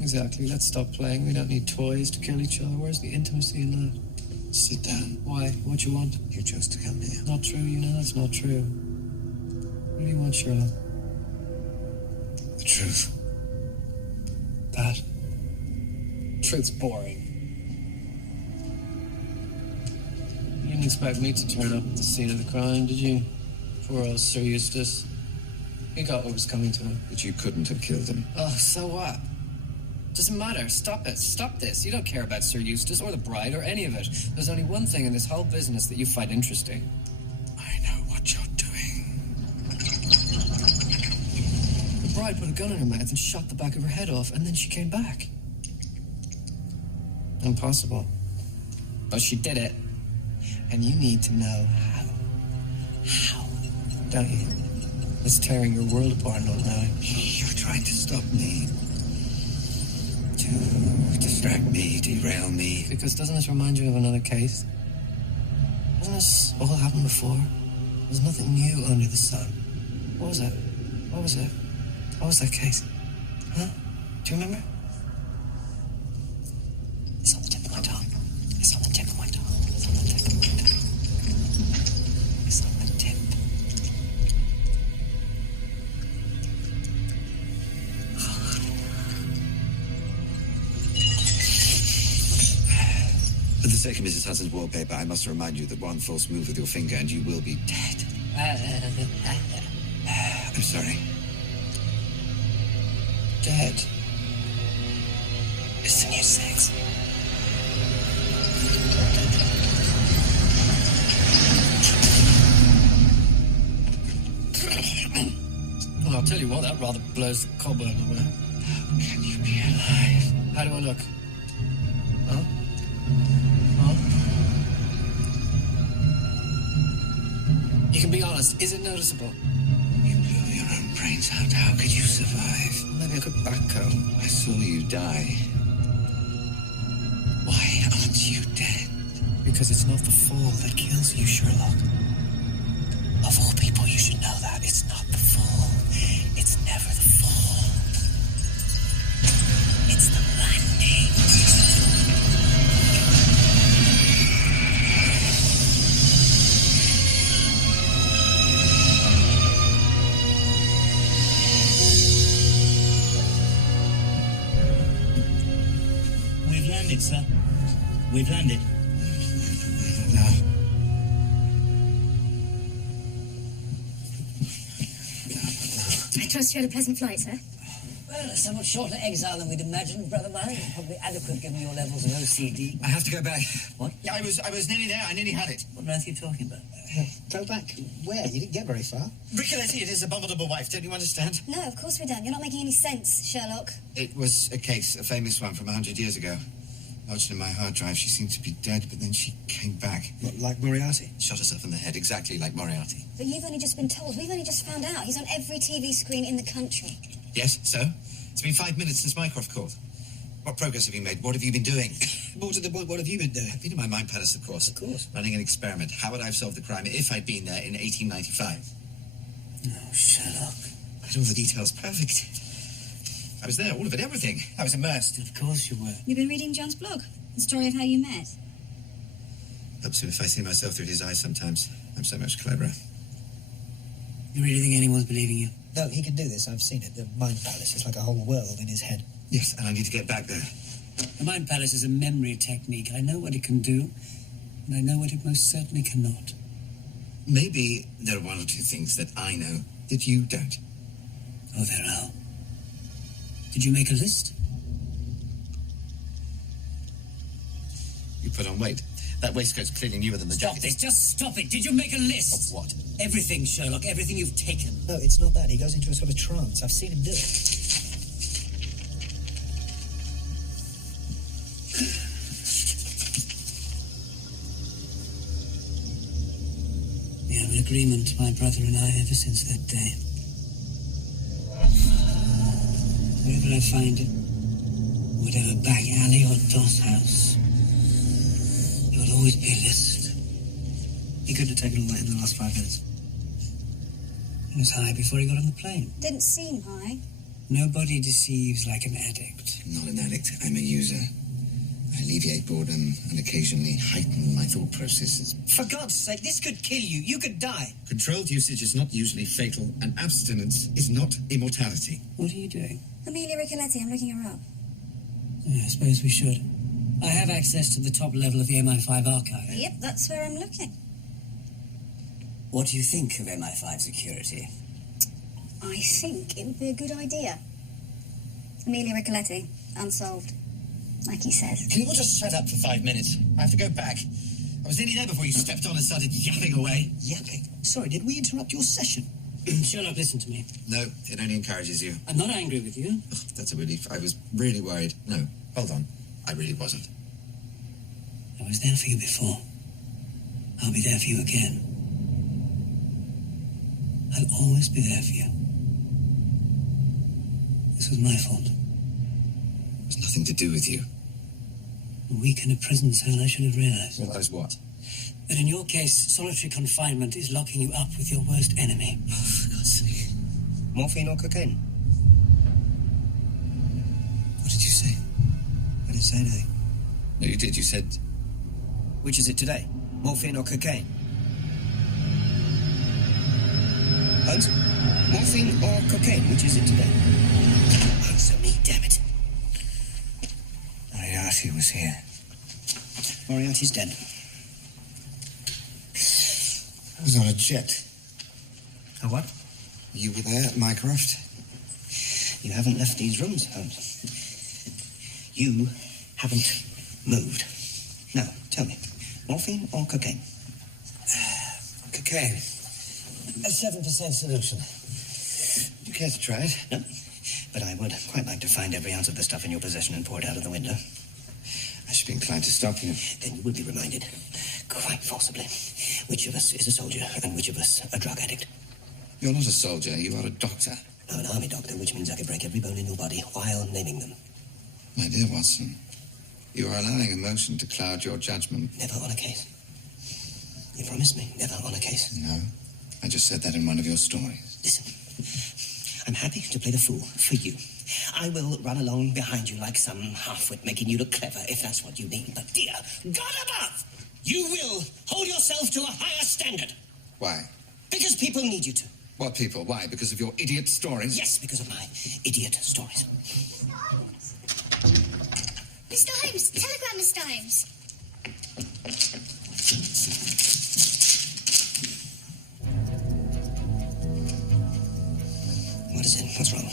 Exactly. Let's stop playing. We don't need toys to kill each other. Where's the intimacy in that? Sit down. Why? What you want? You chose to come here. Not true. You know that's not true. What do you want, Sherlock? The truth. That. Truth's boring. You didn't expect me to turn up at the scene of the crime, did you? Poor old Sir Eustace. He got what was coming to him. But you couldn't have killed him. Oh, so what? Doesn't matter. Stop it. Stop this. You don't care about Sir Eustace or the bride or any of it. There's only one thing in this whole business that you find interesting. I know what you're doing. The bride put a gun in her mouth and shot the back of her head off, and then she came back. Impossible. But she did it. And you need to know how. How? Don't you? It's tearing your world apart, not knowing. You're trying to stop me. To distract me, derail me. Because doesn't this remind you of another case? Hasn't this all happened before? There's nothing new under the sun. What was it? What was it? What was that case? Huh? Do you remember? It's on the tip of my tongue. It's on the tip of my tongue. It's on the tip of my tongue. It's on the tip. For the sake of Mrs. Hudson's wallpaper, I must remind you that one false move with your finger and you will be dead. I'm sorry. Dead. It's the new sex. Well, I'll tell you what, that rather blows the cobweb away. How can you be alive? How do I look? Huh? Huh? You can be honest, is it noticeable? You blew your own brains out. How could you survive? Maybe I could backcoat. I saw you die. Why aren't you dead? Because it's not the fall that kills you, Sherlock. Of all people, you should know that. It's not the fall. It's never the fall. It's the landing. We've landed, sir. We've landed. No. I trust you had a pleasant flight, sir. Well, a somewhat shorter exile than we'd imagined, Brother Murray. Probably adequate given your levels of OCD. I have to go back. What? Yeah, I was nearly there. I nearly had it. What on earth are you talking about? Go back. Where? You didn't get very far. Ricoletti and his abominable wife. Don't you understand? No, of course we don't. You're not making any sense, Sherlock. It was a case, a famous one from 100 years ago. Lodged in my hard drive. She seemed to be dead, but then she came back. What, like Moriarty? Shot herself in the head, exactly like Moriarty. But you've only just been told. We've only just found out. He's on every TV screen in the country. Yes, so? It's been 5 minutes since Mycroft called. What progress have you made? What have you been doing? What have you been doing? I've been in my mind palace, of course. Of course. Running an experiment. How would I have solved the crime if I'd been there in 1895? Oh, Sherlock. I had all the details perfect. I was there, all of it, everything. I was immersed. Of course you were. You've been reading John's blog? The story of how you met? Helps him if I see myself through his eyes sometimes. I'm so much cleverer. You really think anyone's believing you? No, he can do this. I've seen it. The Mind Palace is like a whole world in his head. Yes, and I need to get back there. The Mind Palace is a memory technique. I know what it can do, and I know what it most certainly cannot. Maybe there are one or two things that I know that you don't. Oh, there are. Did you make a list? You put on weight. That waistcoat's clearly newer than the Stop jacket. this. Just stop it. Did you make a list? Of what? Everything, Sherlock. Everything you've taken. No, it's not that. He goes into a sort of trance. I've seen him do it. We have an agreement, my brother and I, ever since that day. Wherever I find it, whatever back alley or doss house, there will always be a list. He couldn't have taken all that in the last 5 minutes. He was high before he got on the plane. Didn't seem high. Nobody deceives like an addict. I'm not an addict. I'm a user. I alleviate boredom and occasionally heighten my thought processes. For God's sake, this could kill you. You could die. Controlled usage is not usually fatal, and abstinence is not immortality. What are you doing? Amelia Ricoletti, I'm looking her up. I suppose we should. I have access to the top level of the MI5 archive. Yep, that's where I'm looking. What do you think of MI5 security? I think it would be a good idea. Amelia Ricoletti, unsolved. Like he says. Can you all just shut up for 5 minutes? I have to go back. I was nearly there before you stepped on and started yapping away. Yapping? Sorry, did we interrupt your session? Sherlock, listen to me. No, it only encourages you. I'm not angry with you. Oh, that's a relief. I was really worried. No, hold on. I really wasn't. I was there for you before. I'll be there for you again. I'll always be there for you. This was my fault. It's nothing to do with you. A week in a prison cell, I should have realized. Realize what? That in your case, solitary confinement is locking you up with your worst enemy. Oh, for God's sake. Morphine or cocaine? What did you say? I didn't say anything. No, you did. You said... Which is it today? Morphine or cocaine? Holmes? Morphine or cocaine? Which is it today? Answer me, damn it. Moriarty was here. Moriarty's dead. I was on a jet. A what? You were there at Mycroft? You haven't left these rooms, Holmes. You haven't moved. Now, tell me, morphine or cocaine? Cocaine. A 7% solution. Would you care to try it? No, but I would quite like to find every ounce of the stuff in your possession and pour it out of the window. I should be inclined to stop you. Then you will be reminded, quite forcibly, which of us is a soldier and which of us a drug addict. You're not a soldier, you are a doctor. I'm an army doctor, which means I can break every bone in your body while naming them. My dear Watson, you are allowing emotion to cloud your judgment. Never on a case. You promised me, never on a case. No, I just said that in one of your stories. Listen, I'm happy to play the fool for you. I will run along behind you like some half-wit, making you look clever, if that's what you mean. But dear God above, you will hold yourself to a higher standard. Why? Because people need you to. What people? Why? Because of your idiot stories? Yes, because of my idiot stories. Mr. Holmes! Telegram, Mr. Holmes! What is it? What's wrong?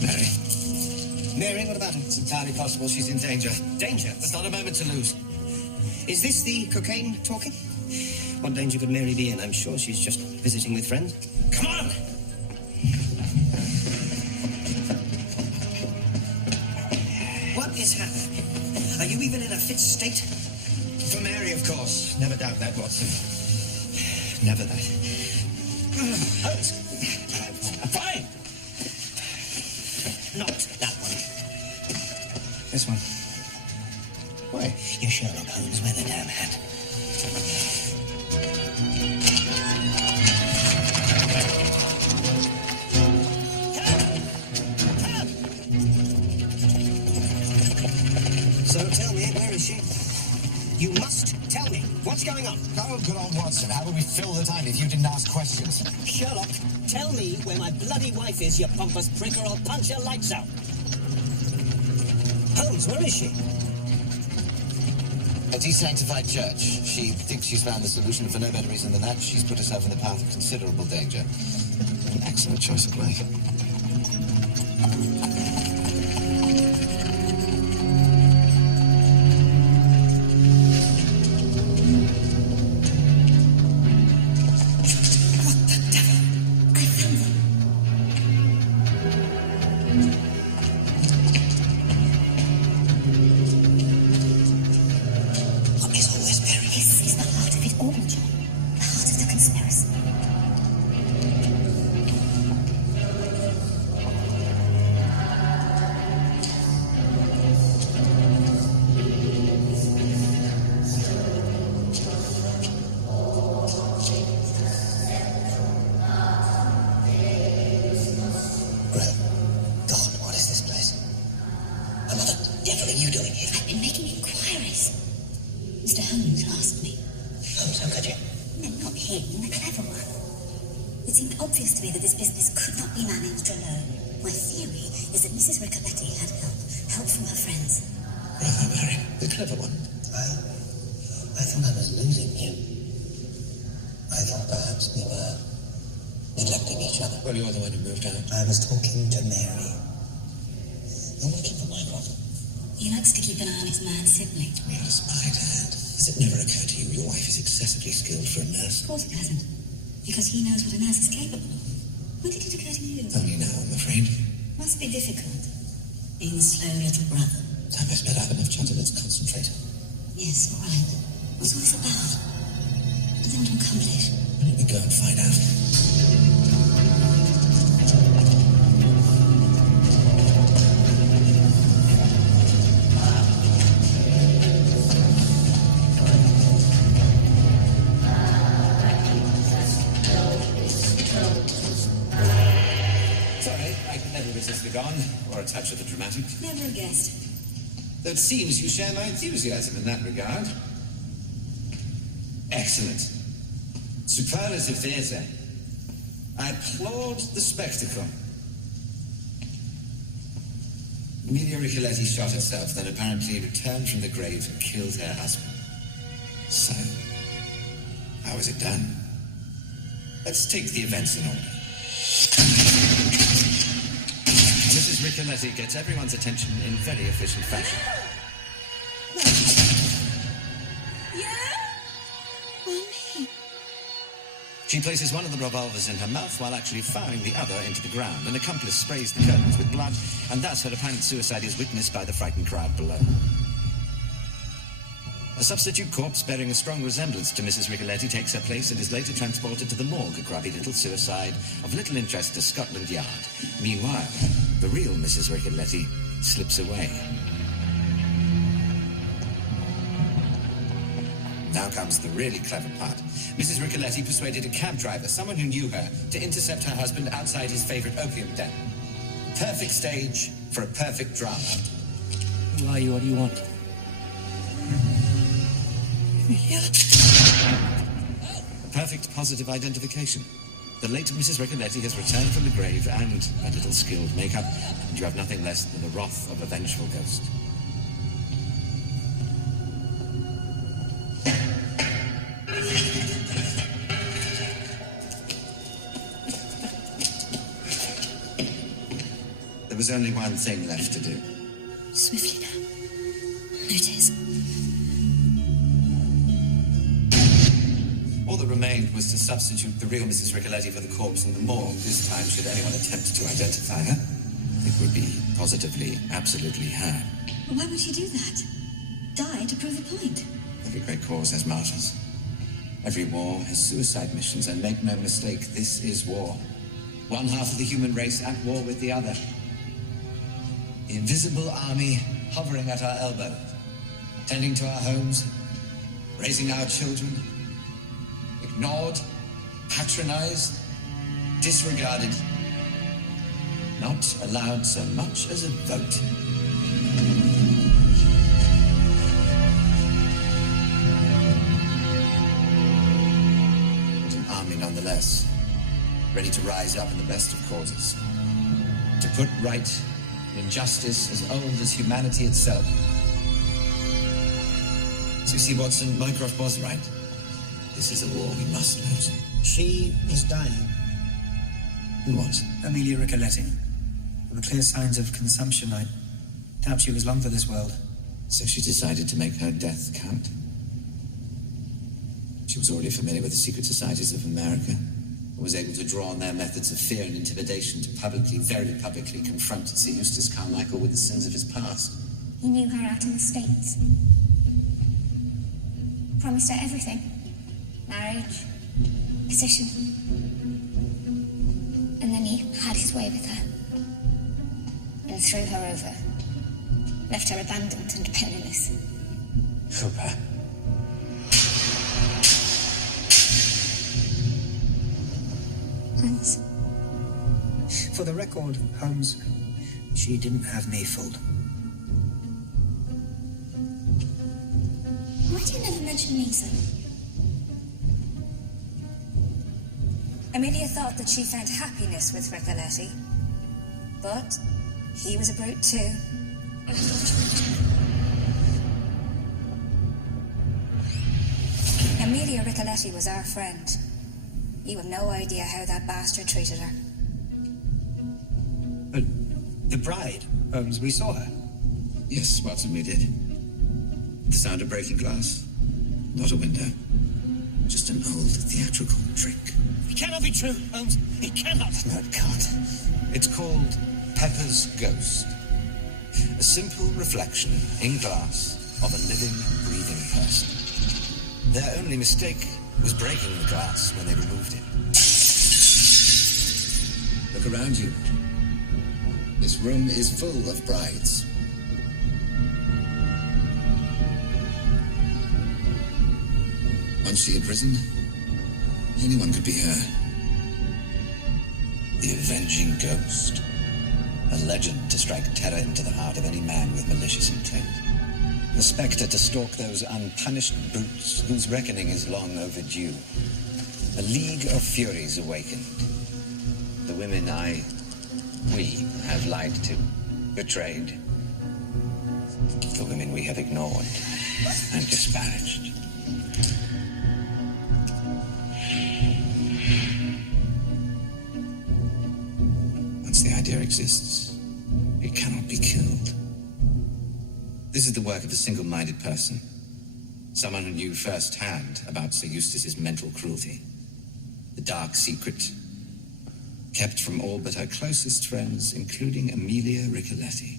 Mary. Mary, what about her? It's entirely possible she's in danger. Danger? There's not a moment to lose. Is this the cocaine talking? What danger could Mary be in? I'm sure she's just visiting with friends. Come on! What is happening? Are you even in a fit state? For Mary, of course. Never doubt that, Watson. Never that. Holmes! Fine! Not that one. This one. Why? You're Sherlock Holmes. Wear the damn hat. So tell me, where is she? You must tell me. What's going on? Oh, good old Watson. How would we fill the time if you didn't ask questions? Sherlock, tell me where my bloody wife is, you pompous prick, or I'll punch your lights out. Holmes, where is she? A desanctified church. She thinks she's found the solution. For no better reason than that, she's put herself in the path of considerable danger. An excellent choice of life. I was talking to Mary. You're working for Mycroft. He likes to keep an eye on his mad sibling. We had a spy to hand. Has it never occurred to you your wife is excessively skilled for a nurse? Of course it hasn't. Because he knows what a nurse is capable of. When did it occur to you? Only now, I'm afraid. Must be difficult. Being the slow little brother. Time I spent out enough chatting, let's concentrate. Yes, all right. What's all this about? What do they want to accomplish? Why don't we go and find out? Or a touch of the dramatic. Never guessed. Though it seems you share my enthusiasm in that regard. Excellent. Superlative theatre. I applaud the spectacle. Emilia Ricoletti shot herself, then apparently returned from the grave and killed her husband. So, how was it done? Let's take the events in order. Mrs. Ricoletti gets everyone's attention in very efficient fashion. She places one of the revolvers in her mouth while actually firing the other into the ground. An accomplice sprays the curtains with blood, and thus her apparent suicide is witnessed by the frightened crowd below. A substitute corpse bearing a strong resemblance to Mrs. Ricoletti takes her place and is later transported to the morgue, a grubby little suicide of little interest to Scotland Yard. Meanwhile, the real Mrs. Ricoletti slips away. Now comes the really clever part. Mrs. Ricoletti persuaded a cab driver, someone who knew her, to intercept her husband outside his favorite opium den. Perfect stage for a perfect drama. Who are you? What do you want? Emilia? Perfect positive identification. The late Mrs. Ricoletti has returned from the grave and a little skilled makeup, and you have nothing less than the wrath of a vengeful ghost. There was only one thing left to do. Swiftly now. Notice. All that remained was to substitute the real Mrs. Ricoletti for the corpse in the morgue. This time, should anyone attempt to identify her, it would be positively, absolutely her. Why would you do that? Die to prove a point. Every great cause has martyrs. Every war has suicide missions, and make no mistake, this is war. One half of the human race at war with the other. The invisible army hovering at our elbow, tending to our homes, raising our children, ignored, patronized, disregarded, not allowed so much as a vote. But an army nonetheless, ready to rise up in the best of causes, to put right an injustice as old as humanity itself. So you see, Watson, Mycroft was right. This is a war we must lose. She was dying. Who was? Emilia Ricoletti. There were clear signs of consumption. I doubt she was long for this world. So she decided to make her death count. She was already familiar with the secret societies of America, and was able to draw on their methods of fear and intimidation to publicly, very publicly, confront Sir Eustace Carmichael with the sins of his past. He knew her out in the States. Promised her everything. Marriage, position. And then he had his way with her. And threw her over. Left her abandoned and penniless. Hooper. Thanks. For the record, Holmes, she didn't have me fooled. Why do you never mention me, sir? Emilia thought that she found happiness with Ricoletti. But he was a brute too. And I thought you would. Emilia Ricoletti was our friend. You have no idea how that bastard treated her. But the bride, Holmes, we saw her. Yes, Watson, we did. The sound of breaking glass. Not a window. Just an old theatrical trick. It cannot be true, Holmes. It cannot. No, it can't. It's called Pepper's Ghost. A simple reflection in glass of a living, breathing person. Their only mistake was breaking the glass when they removed it. Look around you. This room is full of brides. Once she had risen, anyone could be her. The avenging ghost. A legend to strike terror into the heart of any man with malicious intent. The spectre to stalk those unpunished brutes whose reckoning is long overdue. A league of furies awakened. The women we have lied to, betrayed, The women we have ignored and disparaged. Once the idea exists, it cannot be killed. This is the work of a single-minded person. Someone who knew firsthand about Sir Eustace's mental cruelty. The dark secret kept from all but her closest friends, including Amelia Ricoletti,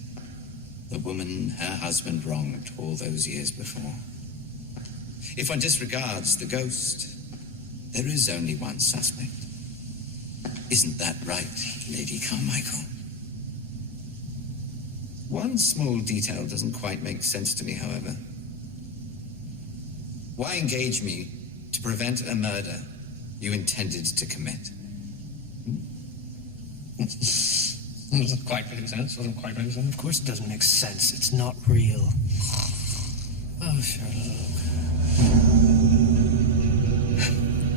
the woman her husband wronged all those years before. If one disregards the ghost, there is only one suspect. Isn't that right, Lady Carmichael? One small detail doesn't quite make sense to me, however. Why engage me to prevent a murder you intended to commit? Doesn't quite make sense. Doesn't quite make sense. Of course it doesn't make sense. It's not real. Oh, Sherlock.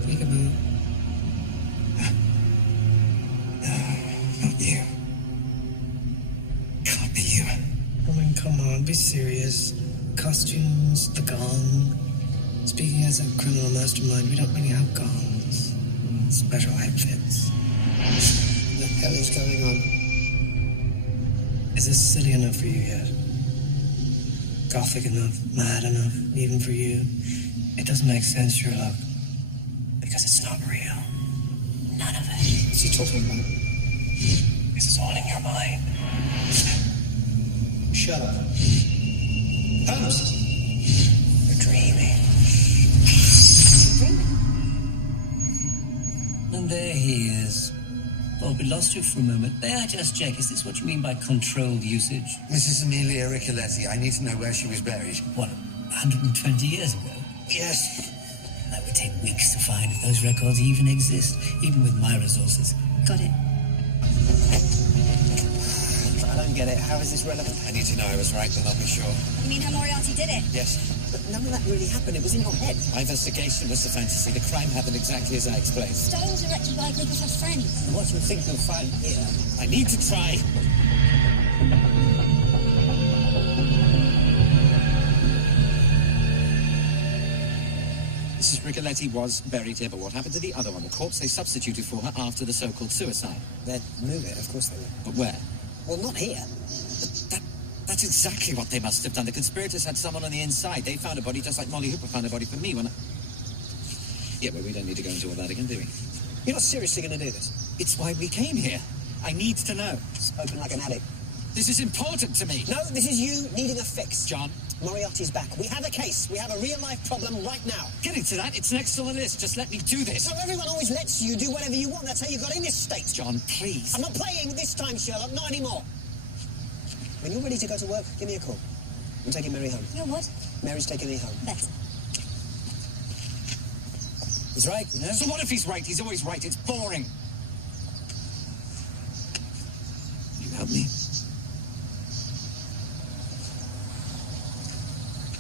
Peekaboo. No, not you. Can't be you. I mean, come on, be serious. Costumes, the gong. Speaking as a criminal mastermind, we don't really have gongs. Special outfits. What the hell is going on? Is this silly enough for you yet? Gothic enough? Mad enough? Even for you? It doesn't make sense, Sherlock. Because it's not real. None of it. What's he talking about? This is all in your mind. Sherlock. Holmes. You're dreaming. And there he is. Well, we lost you for a moment. May I just check, is this what you mean by controlled usage? Mrs. Amelia Ricoletti, I need to know where she was buried. What, 120 years ago? Yes. That would take weeks to find if those records even exist, even with my resources. Got it. I don't get it. How is this relevant? I need to know I was right, then I'll be sure. You mean how Moriarty did it? Yes. But none of that really happened. It was in your head. My investigation was the fantasy. The crime happened exactly as I explained. Stones erected by a group of her friends. And what do you think you'll find here? I need to try. Mrs. Ricoletti was buried here, but what happened to the other one? The corpse they substituted for her after the so-called suicide. They'd move it, of course they would. But where? Well, not here. That's exactly what they must have done. The conspirators had someone on the inside. They found a body just like Molly Hooper found a body for me when I... Yeah, well, we don't need to go into all that again, do we? You're not seriously going to do this? It's why we came here. I need to know. Spoken like an addict. This is important to me. No, this is you needing a fix. John. Moriarty's back. We have a case. We have a real-life problem right now. Getting to that, it's next on the list. Just let me do this. So everyone always lets you do whatever you want. That's how you got in this state. John, please. I'm not playing this time, Sherlock. Not anymore. When you're ready to go to work, give me a call. I'm taking Mary home. You're what? Mary's taking me home. Better. He's right, you know? So what if he's right? He's always right. It's boring. You help me?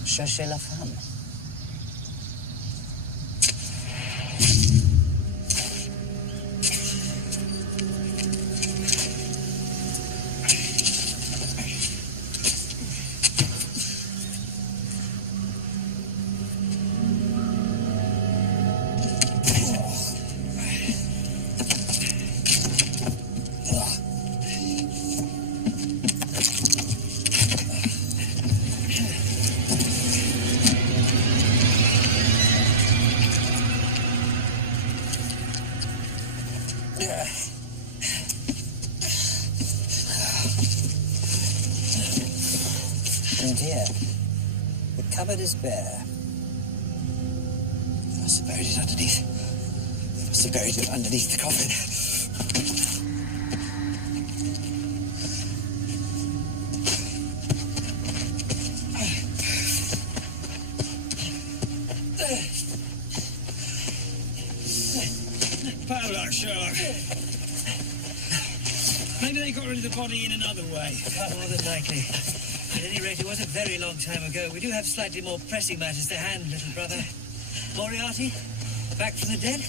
Cherchez la femme. And here, the cupboard is bare. I must have buried it underneath. I must have buried it underneath the coffin. Padlock, Sherlock. Maybe they got rid of the body in another way. More than likely. At any rate, it was a very long time ago. We do have slightly more pressing matters to hand, little brother. Moriarty, back from the dead?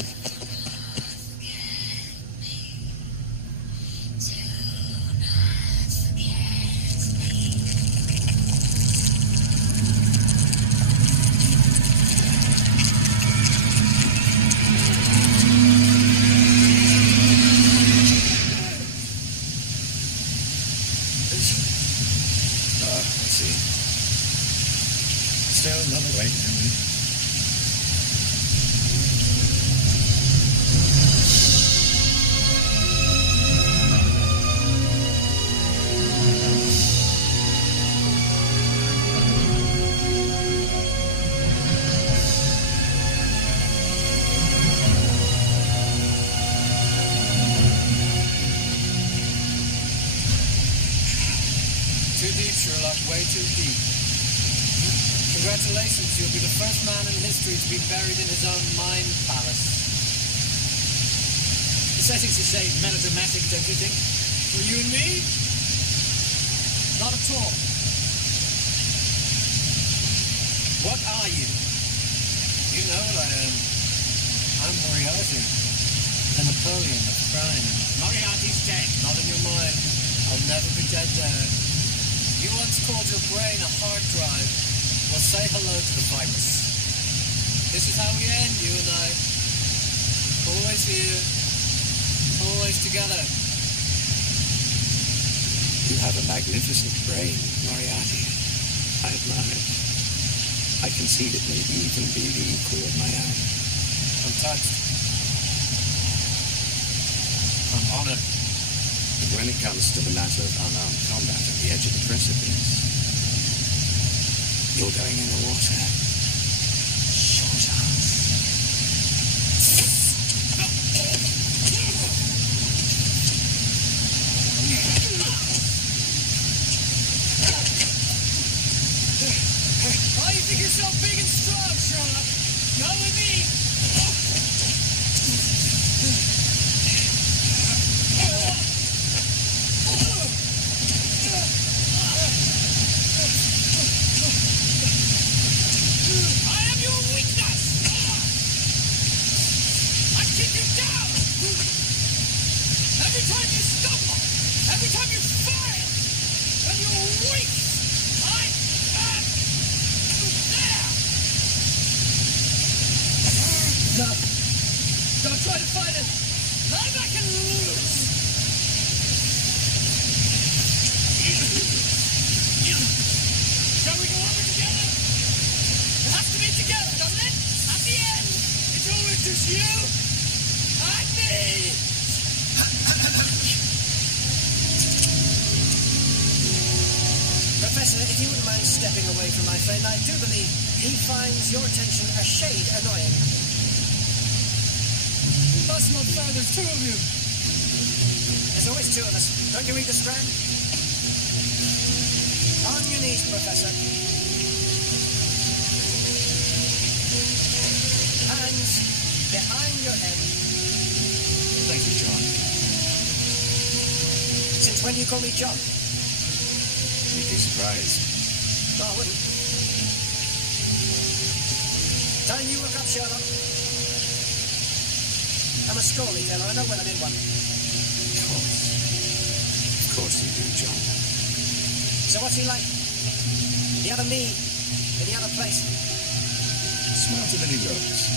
Too deep, Sherlock, way too deep. Congratulations, you'll be the first man in history to be buried in his own mind palace. The setting's a shade melodramatic, don't you think? For you and me? Not at all. What are you? You know what I am. I'm Moriarty, the Napoleon of crime. Moriarty's dead. Not in your mind. I'll never be dead there. You once called your brain a hard drive. Well, say hello to the virus. This is how we end, you and I. Always here. Always together. You have a magnificent brain, Moriarty. I admire it. I concede it may even be the equal of my own. I'm touched. I'm honored. But when it comes to the matter of unarmed combat at the edge of the precipice, you're going in the water. Short answer. Oh, you think you're so big and strong, Sherlock? Not with me. I am your weakness. I keep you down. Every time you stumble, every time you fail, when you're weak, I am there. No. Don't try to fight it. Lie back and lose. Shall we go over together? It has to be together, doesn't it? At the end, it's always just you and me. Professor, if you wouldn't mind stepping away from my friend, I do believe he finds your attention a shade annoying. That's not fair, there's two of you. There's always two of us. Don't you read the Strand? On your knees, Professor. Hands behind your head. Thank you, John. Since when do you call me John? You'd be surprised. No, I wouldn't. Time you woke up, Sherlock. I'm a storyteller. I know when I'm in one. Of course you do, John. So what's he like? The other me in the other place. Smarter than he looks.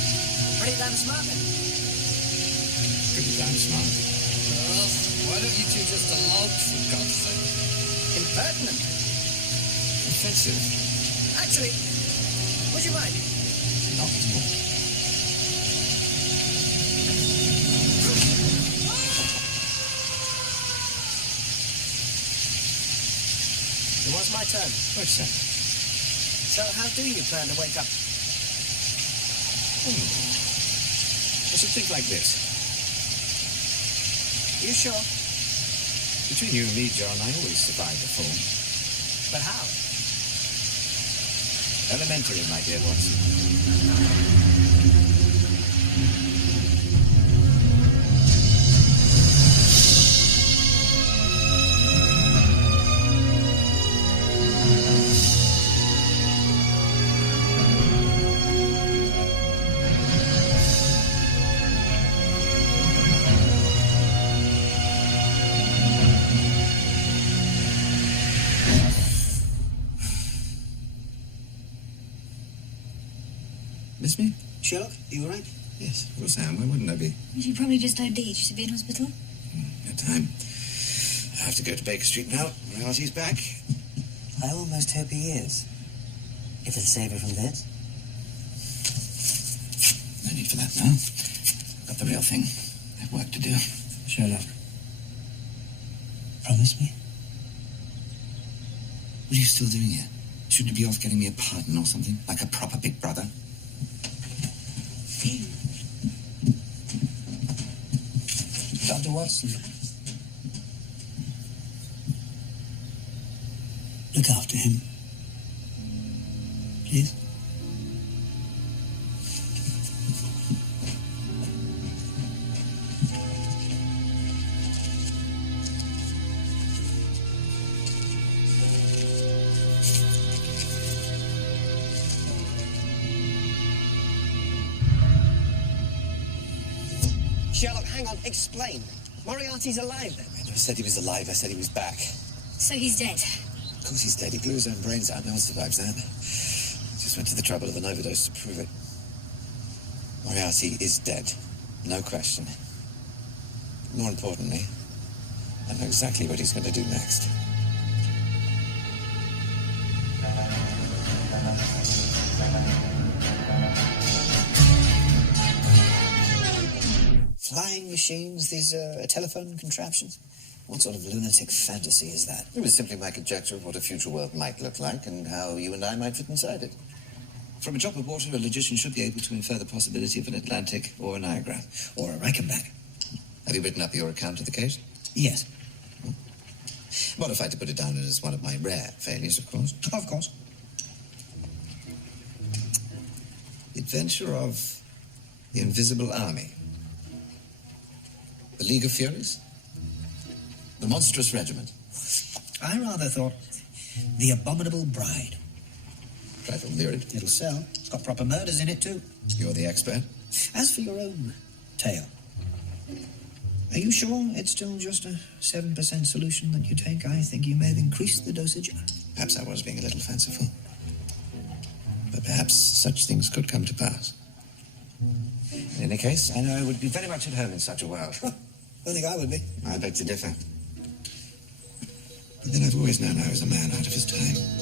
Pretty damn smart then. Pretty damn smart. Well, why don't you two just elope, for God's sake? Impertinent. Offensive. Actually, would you mind? Not at all. It was my turn. Wait a second. So how do you plan to wake up? I should think like this. You sure? Between you and me, John, I always survive the fall. But how? Elementary, my dear Watson. Miss me? Sherlock, you all right? Yes, of course I am. Why wouldn't I be? She probably just OD'd. You should be in hospital. No time. I have to go to Baker Street now. Moriarty's back. I almost hope he is. It'll save her from this. for that now. Got the real thing. I have work to do. Sherlock, promise me? What are you still doing here? Shouldn't you be off getting me a pardon or something? Like a proper big brother? Dr. Watson. Look after him. Please? Sherlock, hang on, explain. Moriarty's alive then? I never said he was alive, I said he was back. So he's dead. Of course he's dead. He blew his own brains out. No one survives that. Just went to the trouble of an overdose to prove it. Moriarty is dead. No question. More importantly, I know exactly what he's going to do next. Flying machines, these telephone contraptions? What sort of lunatic fantasy is that? It was simply my conjecture of what a future world might look like and how you and I might fit inside it. From a drop of water, a logician should be able to infer the possibility of an Atlantic or a Niagara. Or a Reichenbach? Have you written up your account of the case? Yes. Modified to put it down as one of my rare failures, of course. Of course. The adventure of the Invisible Army. The League of Furies? The Monstrous Regiment? I rather thought The Abominable Bride. Trifle lurid. It'll sell. It's got proper murders in it, too. You're the expert. As for your own tale, are you sure it's still just a 7% solution that you take? I think you may have increased the dosage. Perhaps I was being a little fanciful. But perhaps such things could come to pass. In any case, I know I would be very much at home in such a world. I think I would be. I beg to differ. But then I've always known I was a man out of his time.